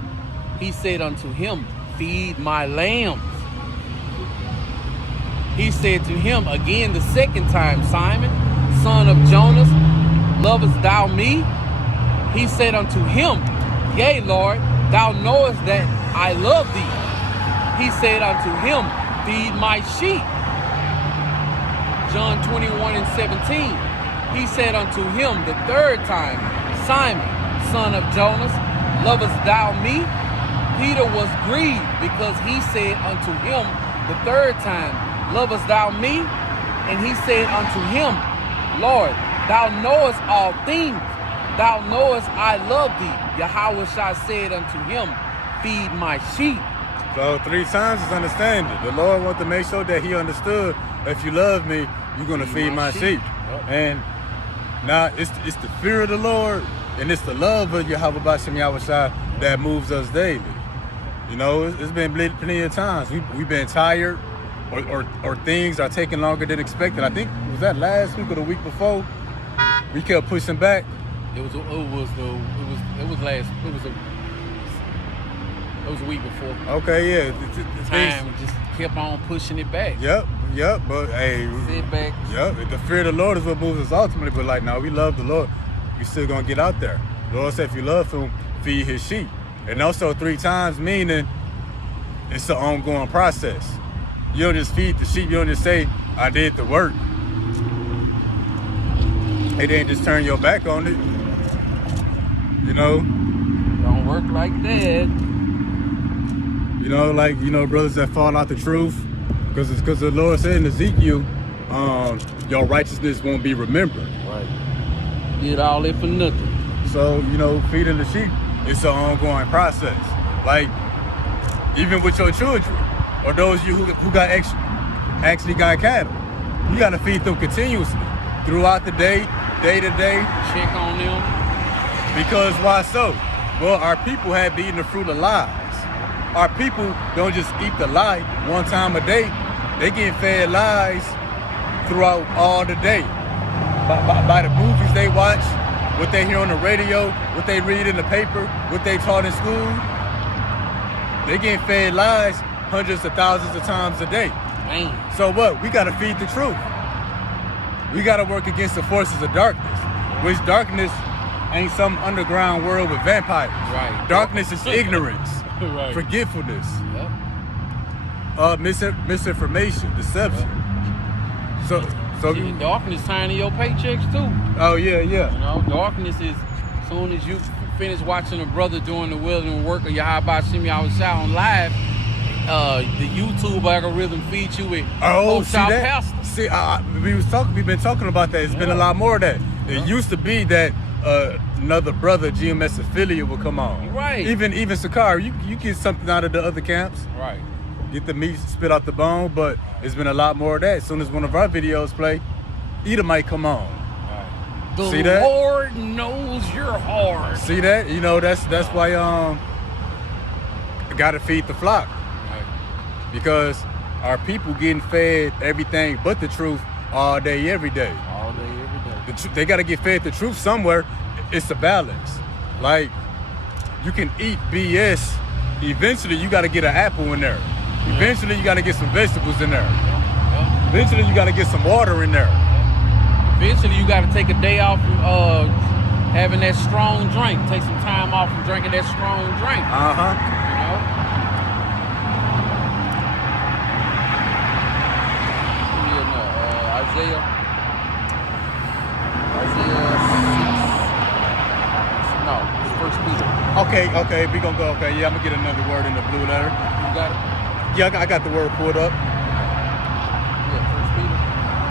He said unto him, Feed my lambs. He said to him again the second time, Simon, son of Jonas, lovest thou me? He said unto him, Yea, Lord, thou knowest that I love thee. He said unto him, Feed my sheep. John 21 and 17. He said unto him the third time, Simon, son of Jonas, lovest thou me? Peter was grieved because he said unto him the third time, lovest thou me? And he said unto him, Lord, thou knowest all things. Thou knowest I love thee. Yahushua said unto him, Feed my sheep. So 3 times is understanding. The Lord wants to make sure that He understood, if you love me, you're going to feed my sheep. Yep. And now it's the fear of the Lord and it's the love of Yahweh Shem Yahushai that moves us daily. You know, it's been plenty of times we've been tired, or things are taking longer than expected. I think, was that last week or the week before? We kept pushing back. It was a week before. Okay, yeah. Time just kept on pushing it back. Yep. But hey, sit back. Yep. The fear of the Lord is what moves us ultimately. But like, now we love the Lord. We still gonna get out there. The Lord said, if you love Him, feed His sheep. And also 3 times meaning it's an ongoing process. You don't just feed the sheep. You don't just say, I did the work. It ain't just turn your back on it. You know? Don't work like that. You know, like, brothers that fall out the truth. Because the Lord said in Ezekiel, your righteousness won't be remembered. Right. Did all that for nothing. So, feeding the sheep, it's an ongoing process. Like, even with your children, or those of you who got actually got cattle, you got to feed them continuously throughout the day to day. Check on them. Because why so? Well, our people have been eating the fruit of lies. Our people don't just eat the lie one time a day. They getting fed lies throughout all the day. By the movies they watch, what they hear on the radio, what they read in the paper, what they taught in school. They getting fed lies hundreds of thousands of times a day. Man. So what? We gotta feed the truth. We gotta work against the forces of darkness, which darkness ain't some underground world with vampires. Right. Darkness is ignorance, right. forgetfulness, Yep. Misinformation, deception. See, darkness tying to your paychecks too. Oh yeah. You know, darkness is as soon as you finish watching a brother doing the will and work of Yahweh Shem Yahweh on live, the YouTube algorithm feeds you with see that? pastor. See, we've been talking about that. It's been a lot more of that. It used to be that another brother, GMS affiliate, would come on. Right. Even Sakar, you get something out of the other camps. Right. Get the meat, spit out the bone, but it's been a lot more of that. As soon as one of our videos play, Edom might come on. Right. The See that? Lord knows your heart. See that? You know, that's why I gotta feed the flock. Right. Because our people getting fed everything but the truth all day, every day. All day, every day. They gotta get fed the truth somewhere. It's a balance. Like, you can eat BS. Eventually, you gotta get an apple in there. Eventually, you gotta get some vegetables in there. Eventually, you gotta get some water in there. Eventually, you gotta take a day off from having that strong drink. Take some time off from drinking that strong drink. Uh-huh. You know? Isaiah 6. No, it's 1 Peter. Okay, we gonna go. Okay, yeah, I'm gonna get another word in the blue letter. You got it? Yeah, I got the word pulled up. Yeah,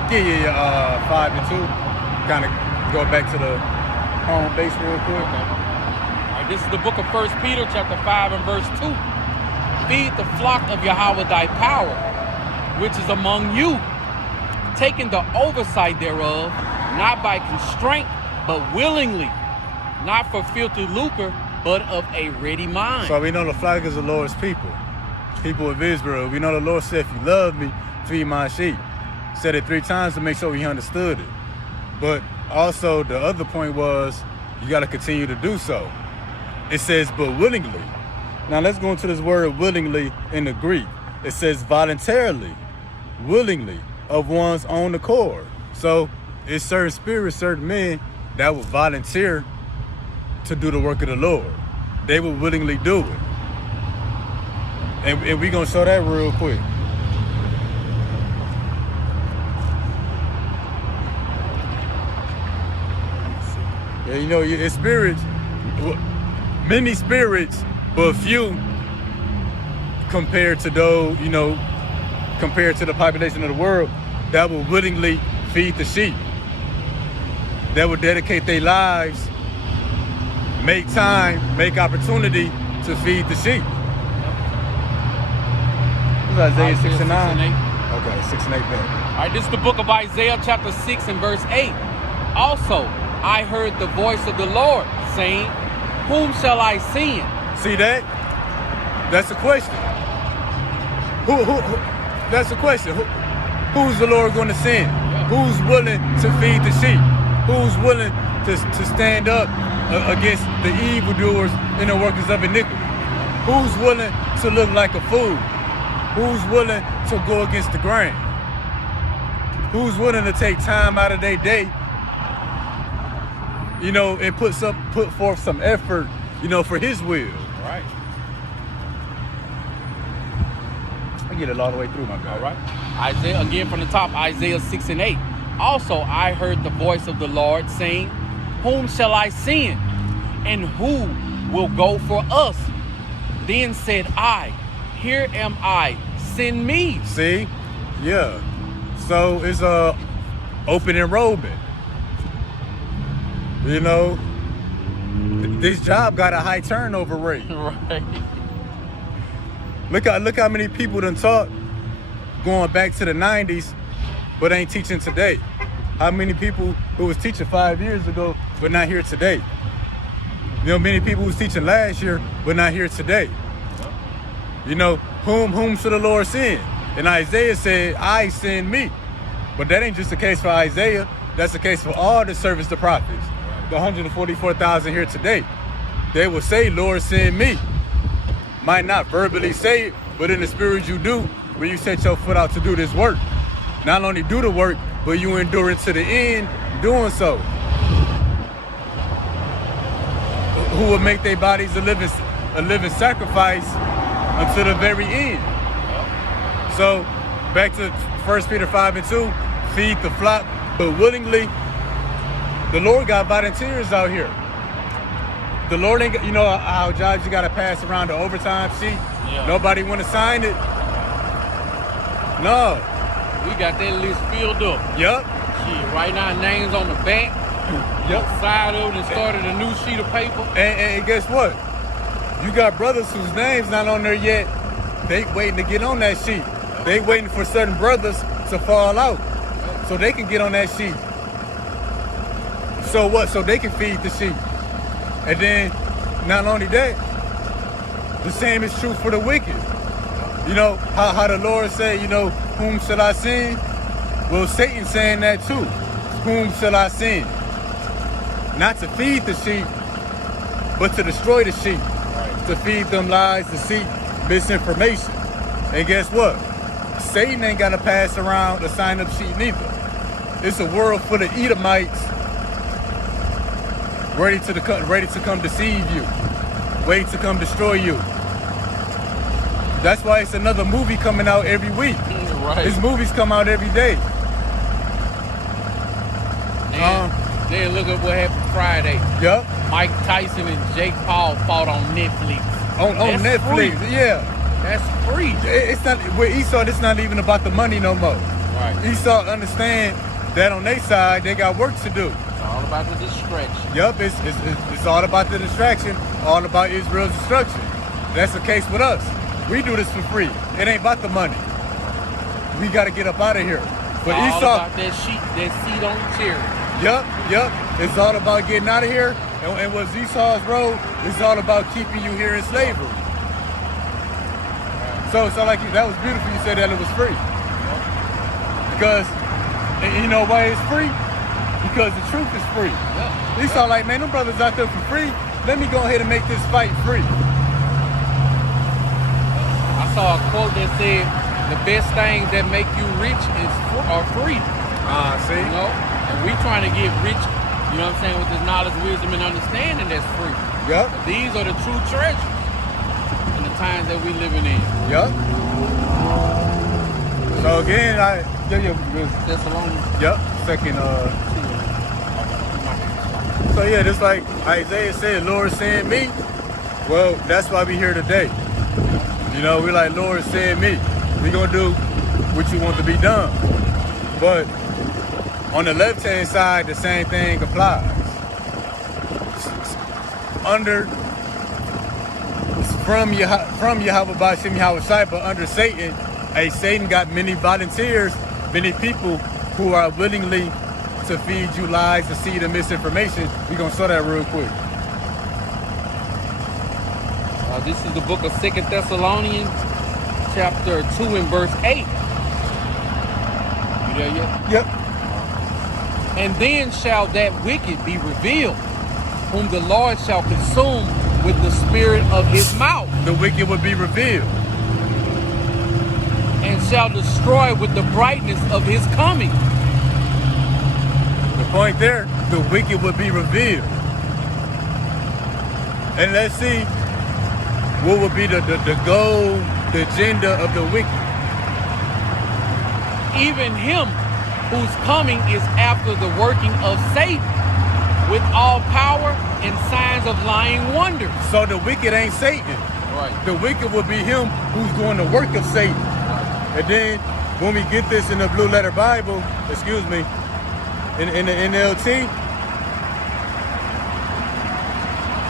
1 Peter. Yeah. 5 and 2. Kind of go back to the home base real quick. Okay. All right, this is the book of 1 Peter, chapter 5 and verse 2. Feed the flock of Yahweh thy power, which is among you, taking the oversight thereof, not by constraint, but willingly, not for filthy lucre, but of a ready mind. So we know the flock is the Lord's people of Israel. We know the Lord said, if you love me, feed my sheep. Said it 3 times to make sure we understood it. But also the other point was, you got to continue to do so. It says, but willingly. Now let's go into this word willingly in the Greek. It says voluntarily, willingly, of one's own accord. So it's certain spirits, certain men that will volunteer to do the work of the Lord. They will willingly do it. And we're going to show that real quick. Yeah, you know, it's spirits, many spirits, but few compared to those, you know, compared to the population of the world that will willingly feed the sheep. That will dedicate their lives, make time, make opportunity to feed the sheep. Isaiah 6 and 9. Okay, 6 and 8 back. All right, this is the book of Isaiah chapter 6 and verse 8. Also, I heard the voice of the Lord saying, whom shall I send? See that? That's the question. Who that's the question. Who's the Lord going to send? Who's willing to feed the sheep? Who's willing to stand up against the evildoers and the workers of iniquity? Who's willing to look like a fool? Who's willing to go against the grain? Who's willing to take time out of their day, you know, and put forth some effort, you know, for his will? Right. I get it all the way through, my God. All right. Isaiah, again from the top, Isaiah 6 and 8. Also, I heard the voice of the Lord saying, whom shall I send? And who will go for us? Then said I, here am I, send me. See? Yeah. So it's open enrollment. You know, this job got a high turnover rate. Right. Look how many people done taught going back to the 90s, but ain't teaching today. How many people who was teaching 5 years ago, but not here today? You know, many people who was teaching last year but not here today. You know, whom should the Lord send? And Isaiah said, I send me. But that ain't just the case for Isaiah. That's the case for all the servants, the prophets. The 144,000 here today. They will say, Lord, send me. Might not verbally say it, but in the spirit you do when you set your foot out to do this work. Not only do the work, but you endure it to the end doing so. Who will make their bodies a living sacrifice until the very end. So back to 1 Peter 5:2, feed the flock, but willingly. The Lord got volunteers out here. The Lord ain't, you know how jobs you gotta pass around the overtime sheet? Yeah. Nobody wanna sign it? No. We got that list filled up. Yep. Shit, right now names on the back. Yep. Side of it and started a new sheet of paper. And guess what? You got brothers whose names not on there yet. They waiting to get on that sheet. They waiting for certain brothers to fall out so they can get on that sheet. So what? So they can feed the sheep. And then, not only that, the same is true for the wicked. You know, how the Lord said, you know, whom shall I send? Well, Satan saying that too. Whom shall I send? Not to feed the sheep, but to destroy the sheep. Right. To feed them lies, deceit, misinformation. And guess what? Satan ain't got to pass around a sign-up sheet neither. It's a world full of Edomites ready to come deceive you, waiting to come destroy you. That's why it's another movie coming out every week. Right. His movies come out every day. Then look at what happened Friday. Yep. Mike Tyson and Jake Paul fought on Netflix. On Netflix, free. Yeah. That's free. It's not with Esau. It's not even about the money no more. Right. Esau understand that on their side they got work to do. It's all about the distraction. Yep. It's all about the distraction. All about Israel's destruction. That's the case with us. We do this for free. It ain't about the money. We got to get up out of here. But all Esau, about that seat on the chair. Yep. It's all about getting out of here. And what's Esau's road? It's all about keeping you here in slavery. So like that was beautiful. You said that it was free. Because, and you know why it's free? Because the truth is free. Yep. Esau like, man, them brothers out there for free. Let me go ahead and make this fight free. I saw a quote that said, the best things that make you rich are free. See? You know? And we trying to get rich, you know what I'm saying, with this knowledge, wisdom, and understanding that's free. Yep. But these are the true treasures in the times that we living in. Yep. So again, Thessalonians. Yep. Second, so yeah, just like Isaiah said, Lord send me. Well, that's why we here today. You know, we like, Lord send me. We gonna do what you want to be done. But on the left-hand side, the same thing applies. From Yahweh Ba'Shem Yahweh Shai, but under Satan, Satan got many volunteers, many people who are willingly to feed you lies, deceit, and misinformation. We're gonna show that real quick. This is the book of 2 Thessalonians, chapter 2 and verse 8. You there yet? Yep. And then shall that wicked be revealed, whom the Lord shall consume with the spirit of his mouth. The wicked will be revealed. And shall destroy with the brightness of his coming. The point there, the wicked will be revealed. And let's see what would be the goal, the agenda of the wicked. Even him whose coming is after the working of Satan, with all power and signs of lying wonders. So the wicked ain't Satan. Right. The wicked will be him who's doing the work of Satan. And then when we get this in the Blue Letter Bible, excuse me, in the NLT,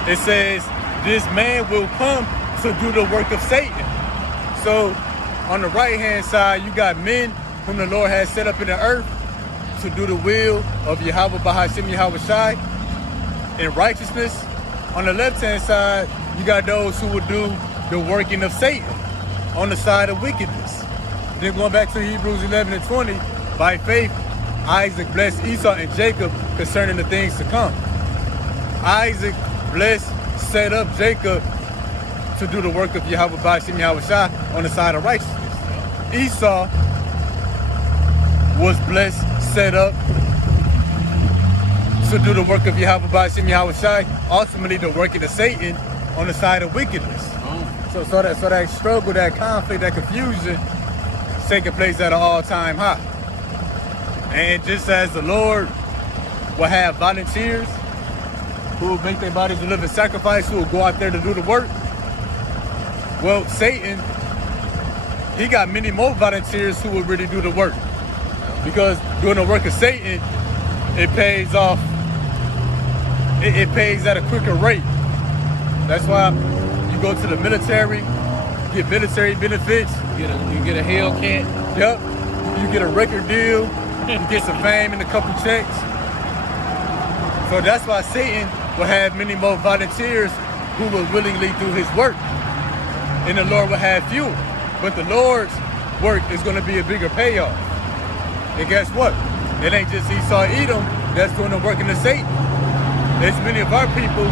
it says, this man will come to do the work of Satan. So on the right-hand side, you got men whom the Lord has set up in the earth to do the will of Yahweh Ba'Shem Yahweh Shai in righteousness, on the left-hand side, you got those who will do the working of Satan on the side of wickedness. Then going back to Hebrews 11 and 20, by faith, Isaac blessed Esau and Jacob concerning the things to come. Isaac blessed, set up Jacob to do the work of Yahweh Ba'ashem Yahweh Shai on the side of righteousness. Esau was blessed, set up to do the work of Yahweh Ba'ashem Yahweh Shai, ultimately the working of Satan on the side of wickedness. So that struggle, that conflict, that confusion taking place at an all-time high. And just as the Lord will have volunteers who will make their bodies a living sacrifice, who will go out there to do the work, well, Satan, he got many more volunteers who will really do the work. Because doing the work of Satan, it pays off. It pays at a quicker rate. That's why you go to the military, get military benefits. You get a Hellcat. Yep. You get a record deal. You get some fame and a couple checks. So that's why Satan will have many more volunteers who will willingly do his work. And the Lord will have fewer. But the Lord's work is going to be a bigger payoff. And guess what? It ain't just Esau Edom that's doing the working of Satan. There's many of our people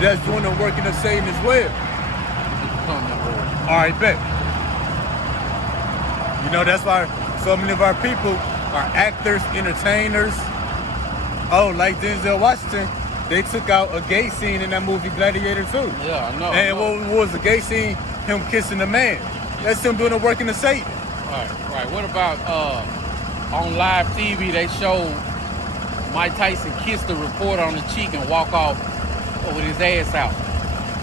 that's doing the working of Satan as well. All right, bet. You know, that's why so many of our people are actors, entertainers. Oh, like Denzel Washington, they took out a gay scene in that movie Gladiator 2. Yeah, I know. And what was the gay scene? Him kissing the man. That's him doing the working of Satan. Right. What about on live TV? They showed Mike Tyson kiss the reporter on the cheek and walk off with his ass out.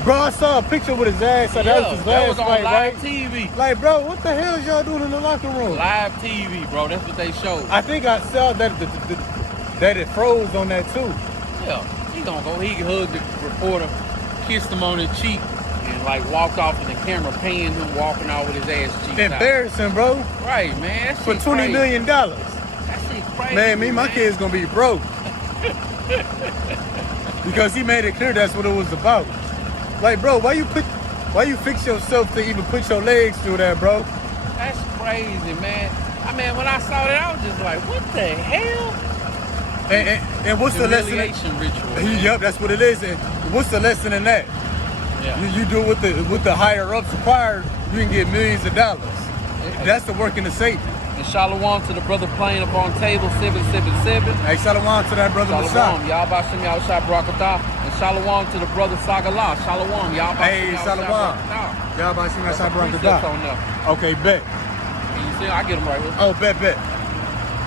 Bro, I saw a picture with his ass. Yeah, that was his that was on fight, live right? TV. Like, bro, what the hell is y'all doing in the locker room? Live TV, bro. That's what they showed. I think I saw that that it froze on that too. Yeah, he gonna go. He hugged the reporter, kissed him on the cheek, and like walked off, and the camera panned him walking out with his ass cheeks Embarrassing, out. bro. Right, man. For $20 million. That shit crazy. Man, my kid's gonna be broke. Because he made it clear that's what it was about. Like, bro, why you fix yourself to even put your legs through that, bro? That's crazy, man. I mean, when I saw that, I was just like, what the hell? And what's the lesson? Humiliation ritual. Man. Yep, that's what it is. And what's the lesson in that? Yeah. You do what the higher ups require, you can get millions of dollars. Yeah. That's the working of Satan. And shalom to the brother playing up on table 777. Hey, shalom to that brother Shalom, Masai. y'all Ba'ashem Yahushua Barakatah. And shalom to the brother Sagalah. Shalom, y'all Ba'ashem Hey, shalom. Y'all Ba'ashem Yahushua Barakatah. on Barakatah. there. Okay, bet. And you see, I get them right here. Oh, bet.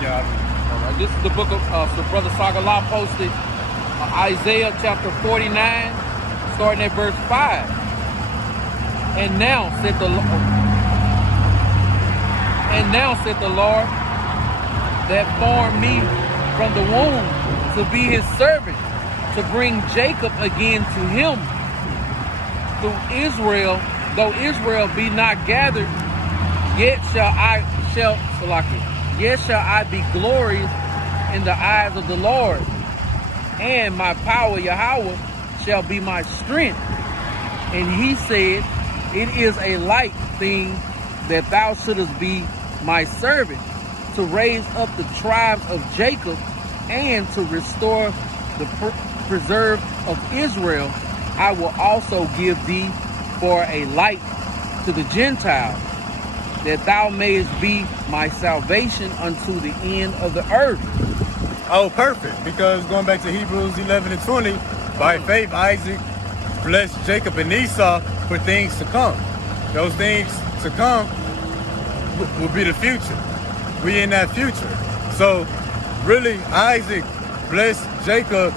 Yeah. All right. This is the book of so brother Sagalah posted Isaiah chapter 49, starting at verse 5. And now said the Lord that formed me from the womb to be his servant, to bring Jacob again to him. Through Israel, though Israel be not gathered, yet shall I be glorious in the eyes of the Lord, and my power Yahweh shall be my strength. And he said, it is a light thing that thou shouldest be my servant, to raise up the tribes of Jacob and to restore the preserve of Israel. I will also give thee for a light to the Gentiles, that thou mayest be my salvation unto the end of the earth. Oh, perfect. Because going back to Hebrews 11 and 20, by faith Isaac blessed Jacob and Esau for things to come. Those things to come will be the future. We in that future. So really Isaac blessed Jacob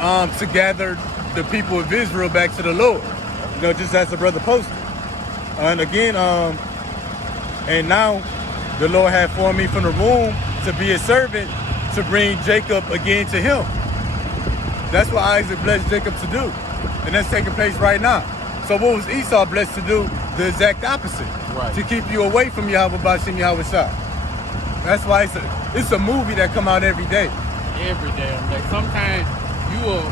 to gather the people of Israel back to the Lord. You know, just as the brother posted. And again, and now the Lord had formed me from the womb to be a servant, to bring Jacob again to him. That's what Isaac blessed Jacob to do. And that's taking place right now. So what was Esau blessed to do? The exact opposite. Right. To keep you away from Yahweh Ba'ashem Yahweh Shai. That's why it's a movie that come out every day. Every damn day. Sometimes you will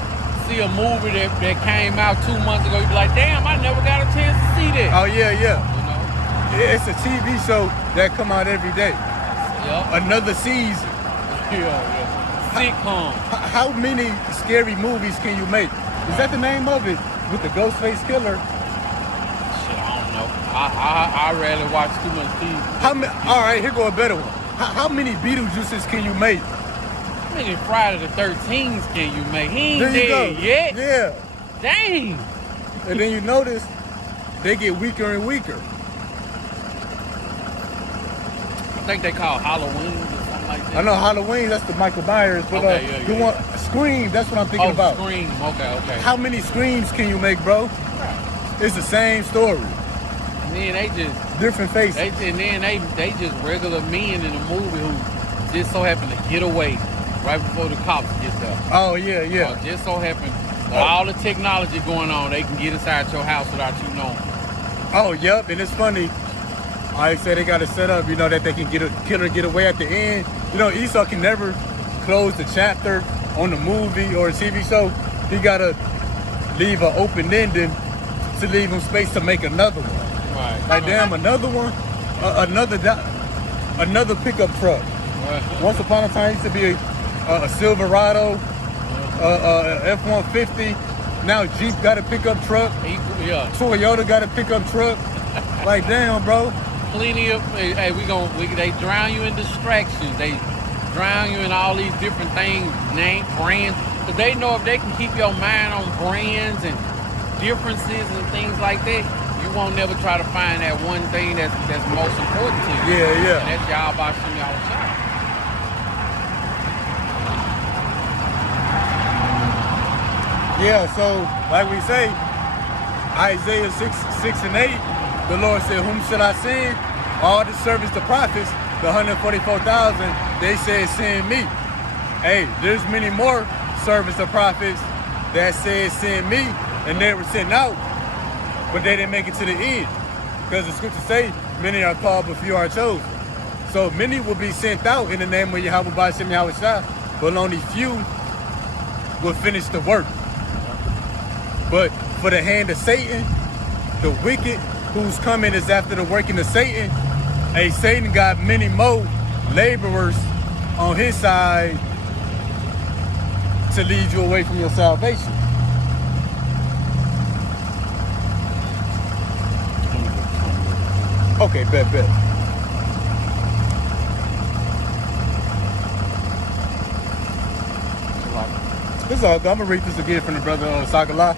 see a movie that came out 2 months ago, you be like, damn, I never got a chance to see that. Oh yeah. You know? Yeah, it's a TV show that come out every day. Yep. Another season. Yeah. Sitcom. How many scary movies can you make? Is that the name of it? With the Ghostface Killer? Shit, I don't know. I rarely watch too much TV. All right, here go a better one. How many Beetlejuices can you make? How many Friday the 13th can you make? He ain't There you dead go. yet. Yeah. Dang. And then you notice they get weaker and weaker. I think they call Halloween or something like that. I know Halloween, that's the Michael Myers, but you want Scream, that's what I'm thinking about. Scream, okay. How many Screams can you make, bro? It's the same story. And then they just different faces. They just regular men in the movie who just so happen to get away right before the cops get there. Oh yeah. Just so happen with all the technology going on, they can get inside your house without you knowing. Oh, yep, and it's funny. I said they got it set up, that they can get a killer get away at the end. Esau can never close the chapter on the movie or a TV show. He gotta leave an open ending to leave him space to make another one. Right. Like damn, another one, another pickup truck. Right. Once upon a time, it used to be a Silverado, F-150. Now Jeep got a pickup truck. Yeah. Toyota got a pickup truck. Like damn, bro. Plenty of they drown you in distractions. They drown you in all these different things, name brands. But they know if they can keep your mind on brands and differences and things like that, you won't never try to find that one thing that's most important to you. Yeah. And that's y'all about some y'all shot. Yeah, so like we say, Isaiah 6 and 8, the Lord said, whom should I send? All the servants, the prophets, the 144,000, they said, send me. Hey, there's many more servants, the prophets, that said, send me, and they were sent out, but they didn't make it to the end. Because the scriptures say, many are called, but few are chosen. So many will be sent out in the name of Yahweh B'Shem Yahweh Shai, but only few will finish the work. But for the hand of Satan, the wicked who's coming is after the working of Satan. Hey, Satan got many more laborers on his side to lead you away from your salvation. Okay, bet. This I'm gonna read this again from the brother Sakala.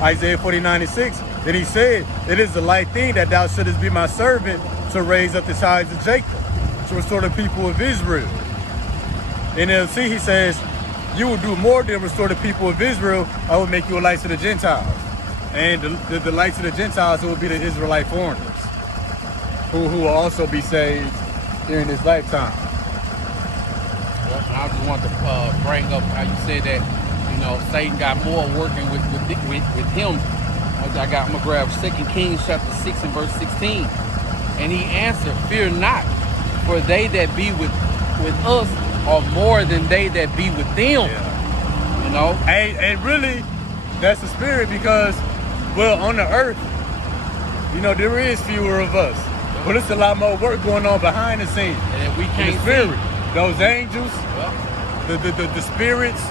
Isaiah 49:6. Then he said, it is the light thing that thou shouldest be my servant to raise up the tribes of Jacob, to restore the people of Israel. In LC he says, you will do more than restore the people of Israel. I will make you a light to the Gentiles. And the lights of the Gentiles will be the Israelite foreigners, who will also be saved during this lifetime. I just want to bring up how you said that, Satan got more working with him. I'm gonna grab 2 Kings chapter 6 and verse 16. And he answered, fear not, for they that be with us are more than they that be with them. Yeah. And really, that's the spirit, because, well, on the earth, there is fewer of us. But it's a lot more work going on behind the scenes. And we can't see. Those angels, the spirits,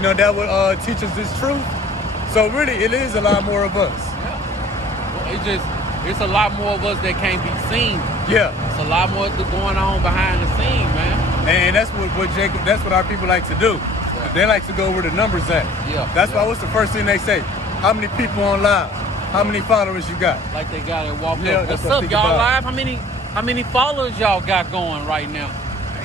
that would teach us this truth. So really, it is a lot more of us. Yeah. Well, it's a lot more of us that can't be seen. Yeah. It's a lot more going on behind the scene, man. And that's what our people like to do. Yeah. They like to go where the numbers at. Yeah. That's why what's the first thing they say? How many people on live? How many followers you got? Like they got it walk up. What's up, y'all live? How many followers y'all got going right now?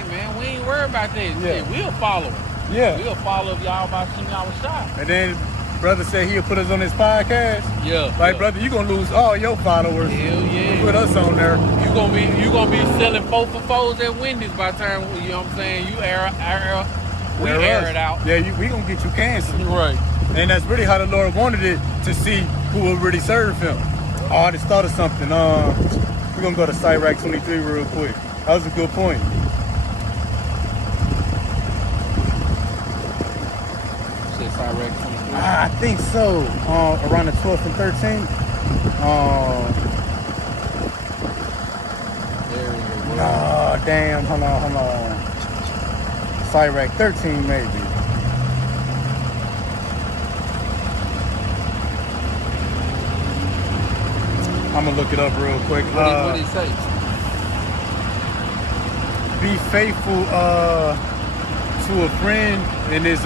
Man, we ain't worried about that. Yeah. We'll follow. Yeah. We'll follow y'all by seeing y'all shot. And then brother said he'll put us on his podcast. Yeah. Like, brother, you gonna lose all your followers. Hell yeah. Put us on there. You gonna be selling 4 for 4s at Wendy's by the time, you know what I'm saying? You air it out. Yeah, we gonna get you canceled. Right. And that's really how the Lord wanted it, to see who will really serve him. Oh, I just thought of something. We're gonna go to Sirach 23 real quick. That was a good point. Sirach I think so. Around the 12th and 13th. Oh, damn. Hold on. Cyrac 13, maybe. I'm gonna look it up real quick. What did it say? Be faithful to a friend and his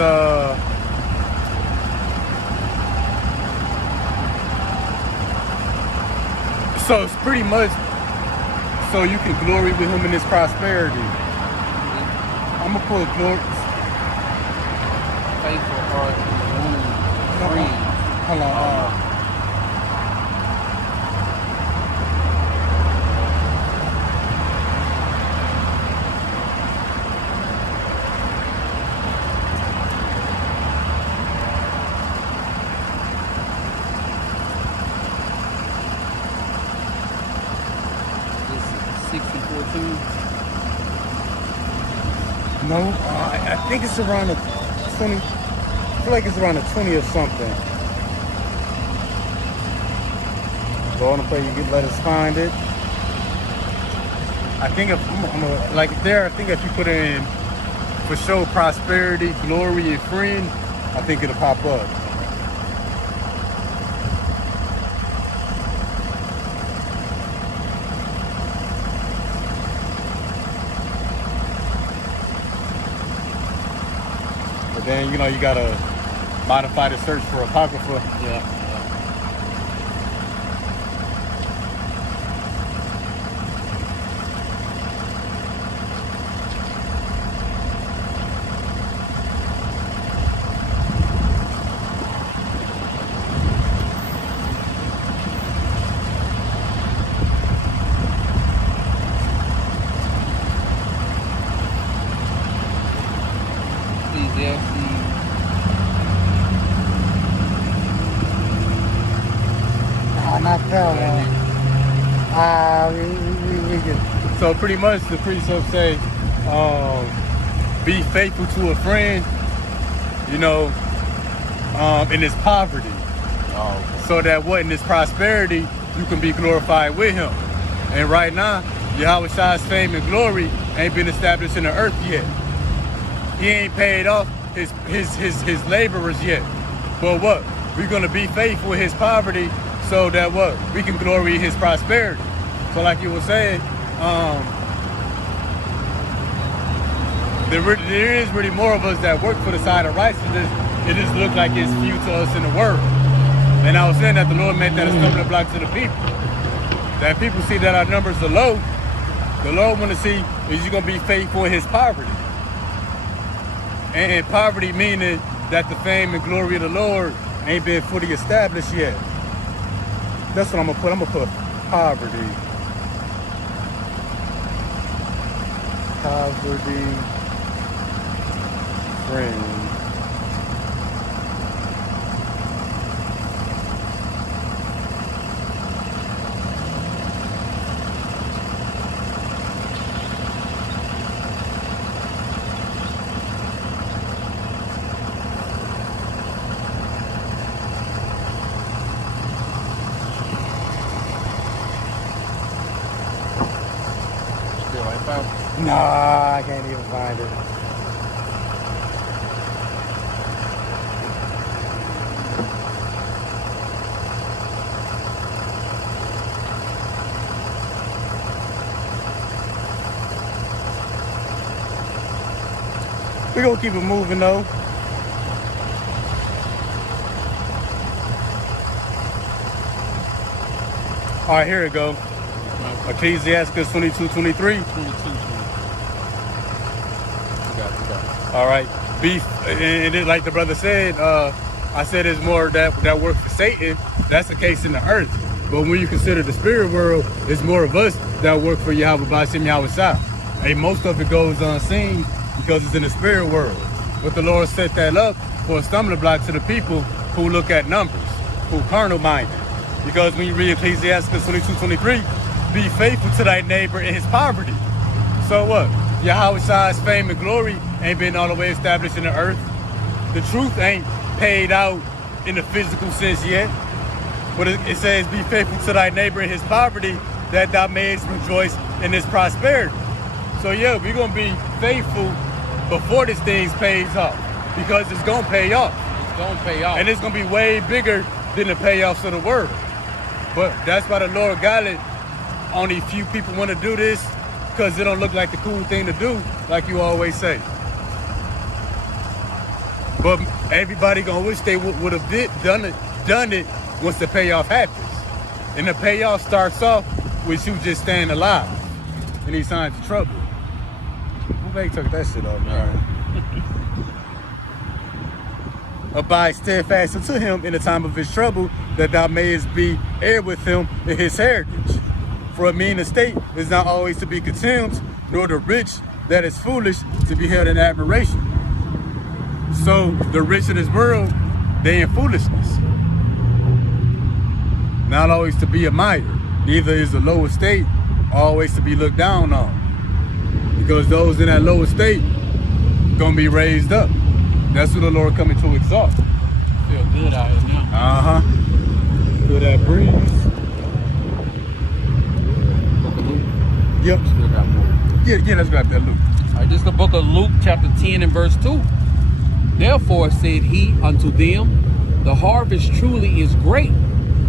so it's pretty much so you can glory with him in his prosperity. I'm gonna put glory. Faithful heart and friend. Hold on. No, I think it's around the 20. I feel like it's around the 20 or something. Go on and pray. You can let us find it. I think if like there, I think if you put in for show prosperity, glory, and friend, I think it'll pop up. Then, you know, you gotta modify the search for Apocrypha. Yeah. Not that one. So pretty much the precepts say, be faithful to a friend, you know, in his poverty. So that what in his prosperity, you can be glorified with him. And right now, Yahweh Shai's fame and glory ain't been established in the earth yet. He ain't paid off his laborers yet. But what? We're gonna be faithful in his poverty so that what? We can glory in his prosperity. So like you were saying, there is really more of us that work for the side of righteousness. It just looks like it's few to us in the world. And I was saying that the Lord meant that a stumbling block to the people. That people see that our numbers are low. The Lord want to see is you gonna be faithful in his poverty. And poverty meaning that the fame and glory of the Lord ain't been fully established yet. That's what I'm gonna put. I'm gonna put poverty. Poverty. Friend. Nah, I can't even find it. We're gonna keep it moving though. All right, here we go. Ecclesiastes 22:23. All right, beef, and it, like the brother said, I said it's more that work for Satan. That's the case in the earth. But when you consider the spirit world, it's more of us that work for Yahweh B'Ashem Yahweh Shai. And most of it goes unseen because it's in the spirit world. But the Lord set that up for a stumbling block to the people who look at numbers, who carnal minded. Because when you read Ecclesiastes 22:23, be faithful to thy neighbor in his poverty. So what? Yahweh Shai's fame and glory ain't been all the way established in the earth. The truth ain't paid out in the physical sense yet. But it says, be faithful to thy neighbor in his poverty, that thou mayest rejoice in his prosperity. So yeah, we're gonna be faithful before this thing pays off, because it's gonna pay off. It's gonna pay off. And it's gonna be way bigger than the payoffs of the world. But that's why the Lord got it. Only few people want to do this because it don't look like the cool thing to do, like you always say. But everybody gonna wish they would have done it once the payoff happens. And the payoff starts off with you just staying alive in these times of trouble. Who they took that shit off, man? Abide steadfast unto him in the time of his trouble, that thou mayest be heir with him in his heritage. For a mean estate is not always to be contemned, nor the rich that is foolish to be held in admiration. So the rich in this world, they in foolishness. Not always to be admired. Neither is the low estate always to be looked down on. Because those in that low estate gonna be raised up. That's what the Lord coming to exalt. Feel good out here now. Feel that breeze. Book of Luke. Yep. Still got more. Yeah, let's grab that Luke. All right, this is the book of Luke, chapter 10 and verse 2. Therefore said he unto them, the harvest truly is great,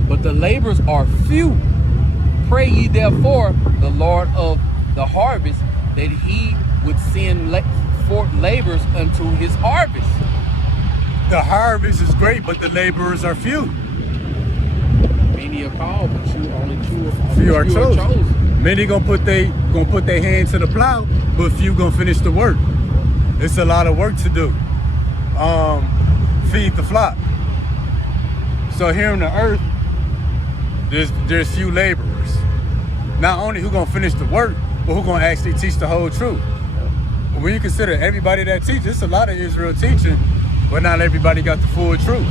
but the laborers are few. Pray ye therefore the Lord of the harvest, that he would send forth laborers unto his harvest. The harvest is great, but the laborers are few. Many are called, but Few are chosen. Many gonna put their hand to the plow, but few gonna finish the work. It's a lot of work to do. Feed the flock. So here on the earth, there's few laborers. Not only who gonna finish the work, but who gonna actually teach the whole truth. When you consider everybody that teaches, it's a lot of Israel teaching, but not everybody got the full truth.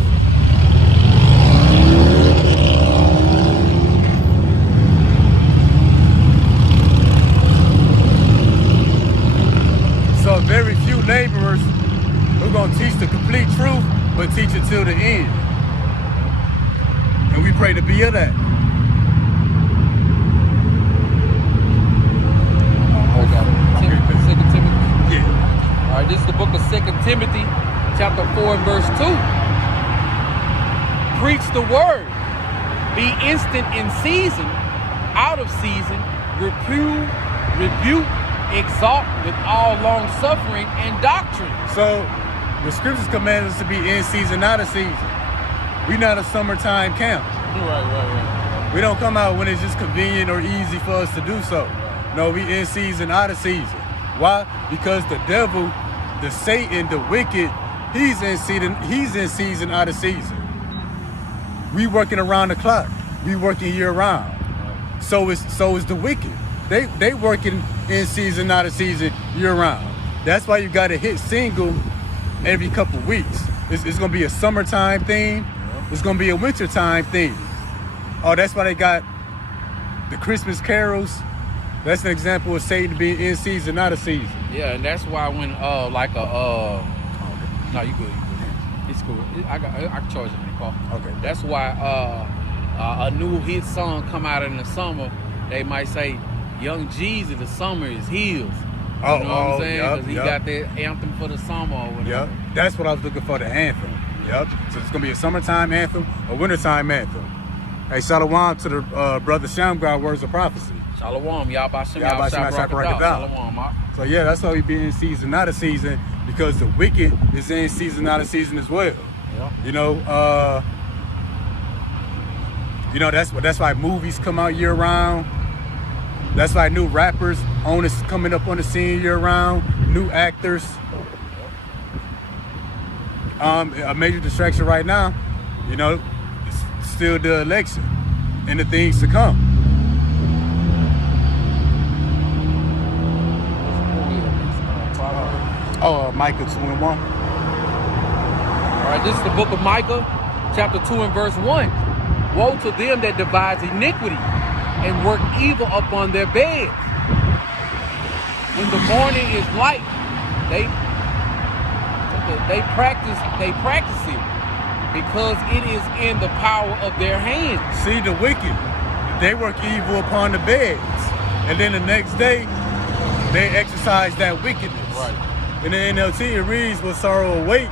So very few laborers who gonna teach the complete truth, but teach it till the end. And we pray to be of that. All right, this is the book of 2 Timothy, chapter 4 and verse 2. Preach the word. Be instant in season, out of season, rebuke, exalt with all long suffering and doctrine. So the scriptures command us to be in season, out of season. We're not a summertime camp. Right. We don't come out when it's just convenient or easy for us to do so. No, we in season, out of season. Why? Because the devil, the Satan, the wicked, he's in season, out of season. We working around the clock. We working year round. So is the wicked. They working in season, out of season, year round. That's why you got to hit single every couple weeks. It's gonna be a summertime thing. It's gonna be a wintertime thing. Oh, that's why they got the Christmas carols. That's an example of Satan being in season, out of season. Yeah, and that's why when no, you good. It's cool. I can charge it in the car. Okay. That's why a new hit song come out in the summer, they might say, Young Jeezy, the summer is his. You know what I'm saying? Because he got that anthem for the summer or whatever. Yep. That's what I was looking for, the anthem. Yep. So it's gonna be a summertime anthem, a wintertime anthem. Hey, shalom to the brother Shamgar, words of prophecy. Shalom, Yahbashim, Yahbashim, Shalom. So yeah, that's why we be in season, out of season, because the wicked is in season, out of season as well. Yeah. That's why movies come out year round. That's why new rappers is coming up on the scene year round. New actors. A major distraction right now, it's still the election and the things to come. Micah 2:1. All right, this is the book of Micah, chapter 2 and verse 1. Woe to them that devise iniquity and work evil upon their beds. When the morning is light, they practice it. because it is in the power of their hands. See, the wicked, they work evil upon the beds. And then the next day, they exercise that wickedness. Right. In the NLT, it reads, "With sorrow await,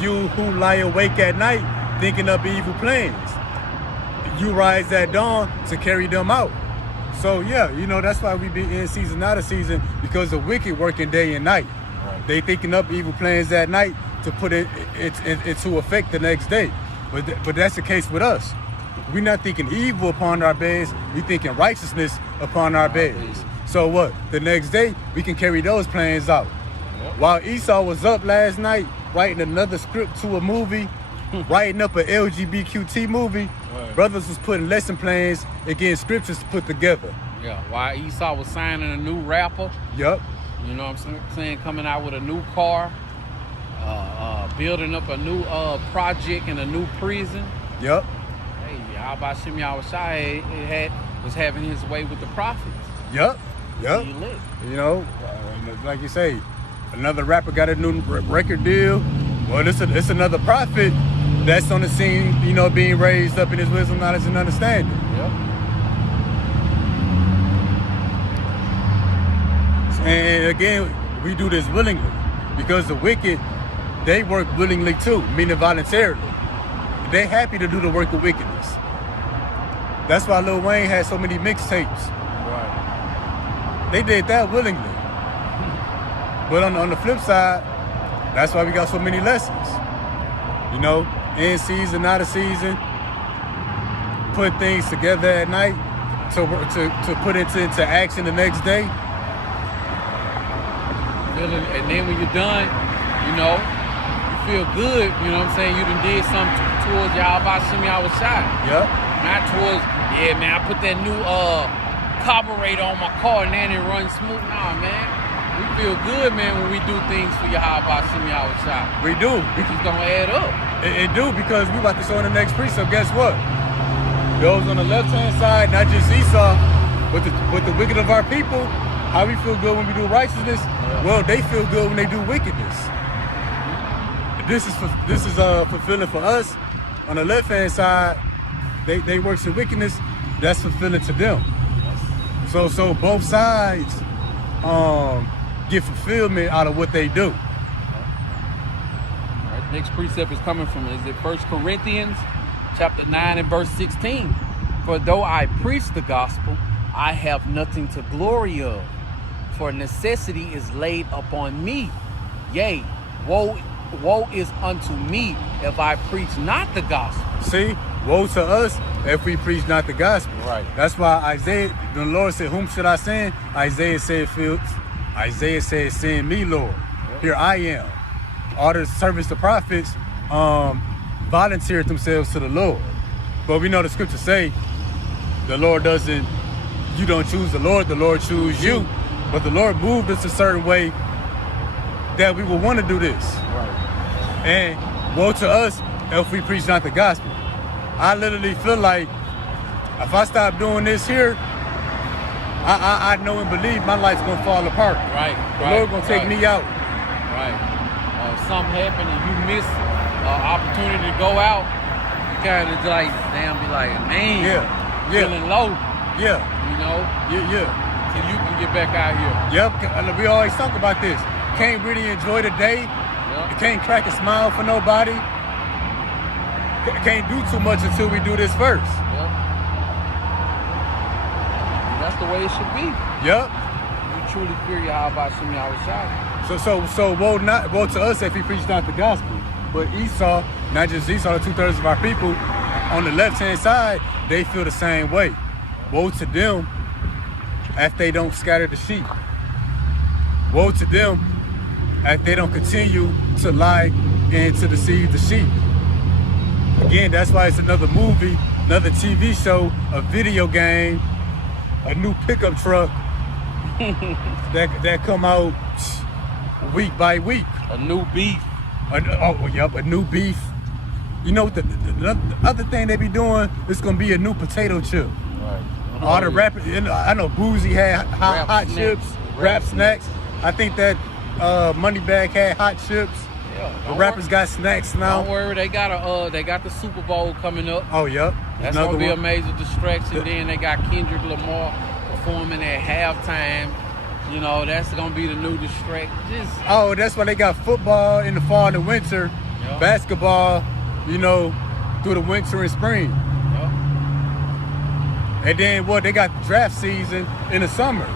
you who lie awake at night, thinking up evil plans. You rise at dawn to carry them out." So yeah, you know, that's why we be in season, out of season, because the wicked working day and night. Right. They thinking up evil plans at night to put it into effect the next day. But that's the case with us. We're not thinking evil upon our beds, we thinking righteousness upon our beds. So what? The next day, we can carry those plans out. Yep. While Esau was up last night, writing another script to a movie, writing up an LGBTQ movie, Right. brothers was putting lesson plans against scriptures to put together. Yeah, while Esau was signing a new rapper, Yup. you know what I'm saying, coming out with a new car, building up a new project in a new prison. Yup. Hey, how about Shem Yahushua was having his way with the prophets? Yup. Yup. He lit. You know, like you say, another rapper got a new record deal. Well, it's another prophet that's on the scene, you know, being raised up in his wisdom, knowledge, and understanding. Yep. And again, we do this willingly because the wicked, they work willingly too, meaning voluntarily. They happy to do the work of wickedness. That's why Lil Wayne had so many mixtapes. Right. They did that willingly. But on the flip side, that's why we got so many lessons. You know, in season, out of season, put things together at night to put it into action the next day. And then when you're done, you know, you feel good, you know what I'm saying? You done did something towards Yahweh Shem Yahushua. Yep. Not towards, yeah, man, I put that new carburetor on my car and then it runs smooth. Nah, man. We feel good, man, when we do things for Yahweh Shem Yahushua. We do. It just don't add up. It do, because we about to show in the next precept. Guess what? Those on the left-hand side, not just Esau, but the wicked of our people, how we feel good when we do righteousness? Yeah. Well, they feel good when they do wickedness. This is fulfilling for us. On the left-hand side, they work in wickedness. That's fulfilling to them. So both sides get fulfillment out of what they do. All right, next precept is coming from, is it 1 Corinthians chapter 9 and verse 16? For though I preach the gospel, I have nothing to glory of, for necessity is laid upon me. Yea, woe is unto me if I preach not the gospel. See, woe to us if we preach not the gospel. Right. That's why Isaiah, the Lord said, whom should I send? Isaiah said, send me, Lord. Yep. Here I am. All the servants, the prophets, volunteered themselves to the Lord. But we know the scriptures say, you don't choose the Lord choose you. But the Lord moved us a certain way that we will want to do this. Right. And woe to us if we preach not the gospel. I literally feel like if I stop doing this here, I know and believe my life's gonna fall apart. Right. The Lord gonna take me out. Right. Something happened and you miss an opportunity to go out, you kind of like, damn, be like, man, feeling low. Yeah. You know? Yeah. So you can get back out here. Yep. We always talk about this. Can't really enjoy the day. Yep. You can't crack a smile for nobody. Can't do too much until we do this first. Yep. And that's the way it should be. Yep. You truly fear Yahweh Shem Yahushua. So woe to us if we preach not the gospel. But Esau, not just Esau, the 2/3 of our people, on the left-hand side, they feel the same way. Woe to them if they don't scatter the sheep. Woe to them if they don't continue to lie and to deceive the sheep. Again, that's why it's another movie, another TV show, a video game, a new pickup truck that come out week by week. A new beef. A new beef. You know what the other thing they be doing is gonna be a new potato chip. Right. All the rappers, I know Boozy had hot chips, rap snacks. I think that Moneybagg had hot chips. The rappers got snacks now. Don't worry, they got the Super Bowl coming up. Oh, yep. That's Another gonna be one. a major distraction. Then they got Kendrick Lamar performing at halftime. You know, that's gonna be the new distraction. Oh, that's why they got football in the fall and the winter, Yep. basketball, you know, through the winter and spring. Yep. And then they got the draft season in the summer.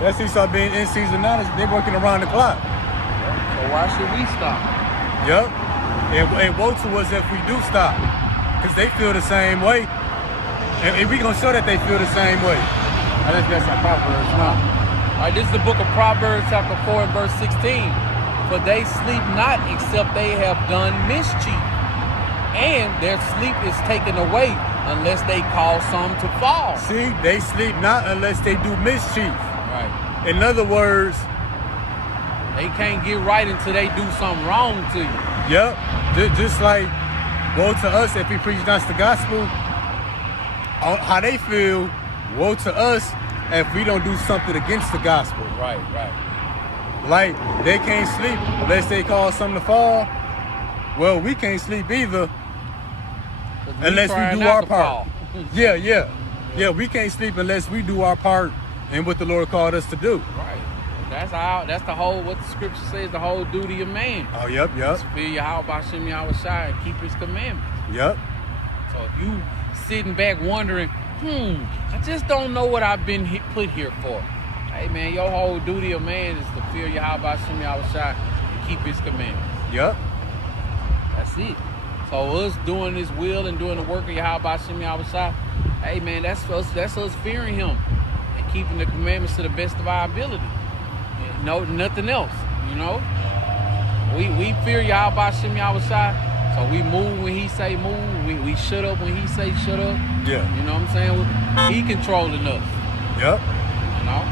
That's start being in season now. They're working around the clock. So why should we stop? Yep. And woe to us if we do stop. Because they feel the same way. And we gonna show that they feel the same way. I think that's our Proverbs now. All right, this is the book of Proverbs chapter 4 and verse 16. For they sleep not except they have done mischief. And their sleep is taken away unless they cause some to fall. See, they sleep not unless they do mischief. Right. In other words, They can't get right until they do something wrong to you. yep, just like woe to us if we preach not the gospel. How they feel, woe to us if we don't do something against the gospel. Right. Like, they can't sleep unless they cause something to fall. Well, we can't sleep either unless we do our part. Yeah, we can't sleep unless we do our part in what the Lord called us to do. Right. That's the whole, what the scripture says, the whole duty of man. Oh, yep. Fear Yahweh B'Shem Yahweh Shai and keep his commandments. Yep. So if you sitting back wondering, I just don't know what I've been put here for. Hey man, your whole duty of man is to fear Yahweh B'Shem Yahweh Shai and keep his commandments. Yep. That's it. So us doing his will and doing the work of Yahweh B'Shem Yahweh Shai, hey man, that's us fearing him and keeping the commandments to the best of our ability. No, nothing else, you know. We fear Yahweh B'Shem Yahweh Shai, so we move when he say move. We shut up when he say shut up. Yeah. You know what I'm saying? He controlling us. Yep. You know.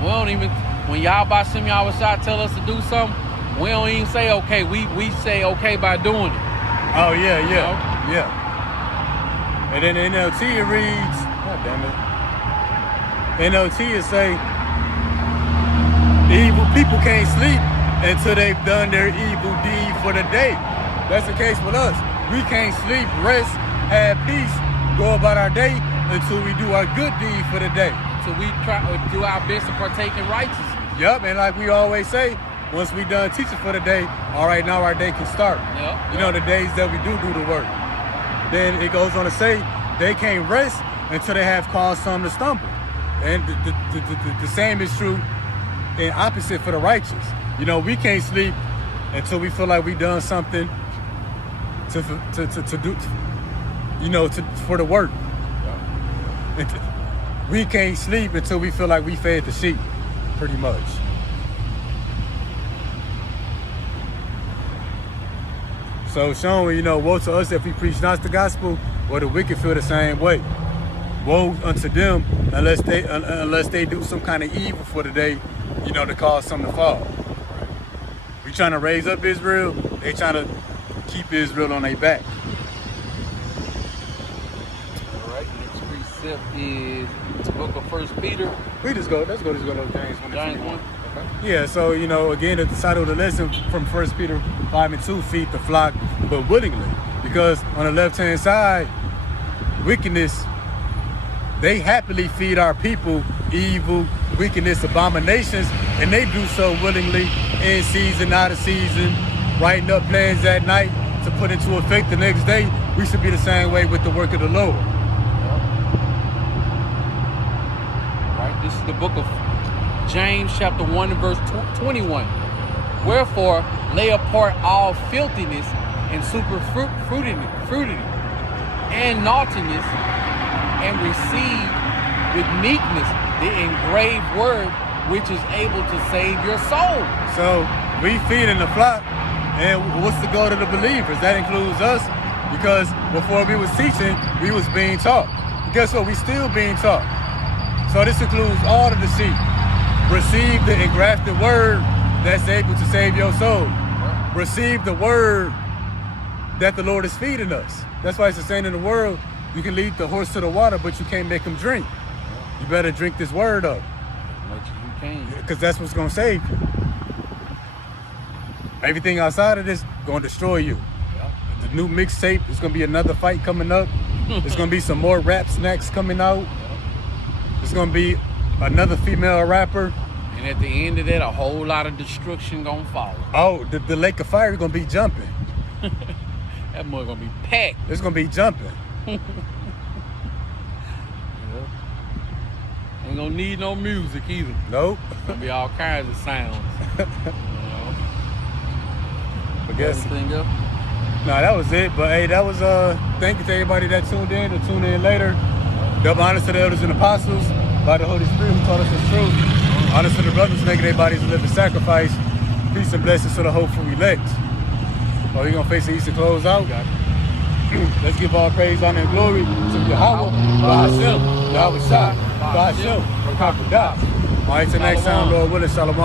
We don't even, when Yahweh B'Shem Yahweh Shai tell us to do something, we don't even say okay. We say okay by doing it. Oh, yeah. You know? Yeah. And then the NLT it reads, God damn it. NLT is say, evil people can't sleep until they've done their evil deed for the day. That's the case with us. We can't sleep, rest, have peace, go about our day until we do our good deed for the day. So we try to do our best to partake in righteousness. Yep, and like we always say, once we done teaching for the day, all right, now our day can start. Yep. You know, the days that we do the work. Then it goes on to say, they can't rest until they have caused some to stumble. And the same is true and opposite for the righteous. You know, we can't sleep until we feel like we done something to do, you know, for the work. We can't sleep until we feel like we fed the sheep, pretty much. So showing, you know, woe to us if we preach not the gospel, or the wicked feel the same way. Woe unto them unless they do some kind of evil for the day, you know, to cause something to fall. We trying to raise up Israel, they trying to keep Israel on their back. All right, next precept is the book of 1 Peter. Let's go to James 1. James 1. Okay. Yeah, so, you know, again, the title of the lesson from 1 Peter 5 and 2, feed the flock, but willingly. Because on the left-hand side, wickedness, they happily feed our people evil, wickedness, abominations, and they do so willingly, in season, out of season, writing up plans at night to put into effect the next day. We should be the same way with the work of the Lord. Right, this is the book of James chapter 1 and verse 21. Wherefore, lay apart all filthiness and superfluity and naughtiness, and receive with meekness the engraved word which is able to save your soul. So we feeding the flock, and what's the goal of the believers? That includes us, because before we was teaching, we was being taught. Guess what? We still being taught. So this includes all of the sheep. Receive the engrafted word that's able to save your soul. Receive the word that the Lord is feeding us. That's why it's the saying in the world, you can lead the horse to the water, but you can't make him drink. You better drink this word up. Much as you can. Because that's what's going to save you. Everything outside of this gonna destroy you. The new mixtape is gonna be another fight coming up. There's gonna be some more rap snacks coming out. There's gonna be another female rapper. And at the end of that, a whole lot of destruction gonna follow. Oh, the lake of fire is gonna be jumping. That mud gonna be packed. It's gonna be jumping. Ain't gonna need no music either. Nope. Gonna be all kinds of sounds. I guess. Everything else? No, that was it. But hey, that was thank you to everybody that tuned in or tune in later. Double honors to the elders and apostles by the Holy Spirit who taught us the truth. Honors to the brothers making their bodies a living sacrifice. Peace and blessings to the hopeful elect. Oh, you gonna face the east and close out? Let's give all praise, honor, and glory to Yahweh, Ba'ashem, Yahweh Shai, Ba'ashem, Rakakadas. All right, till next time, Lord willing, Shalom.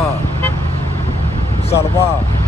Shalom.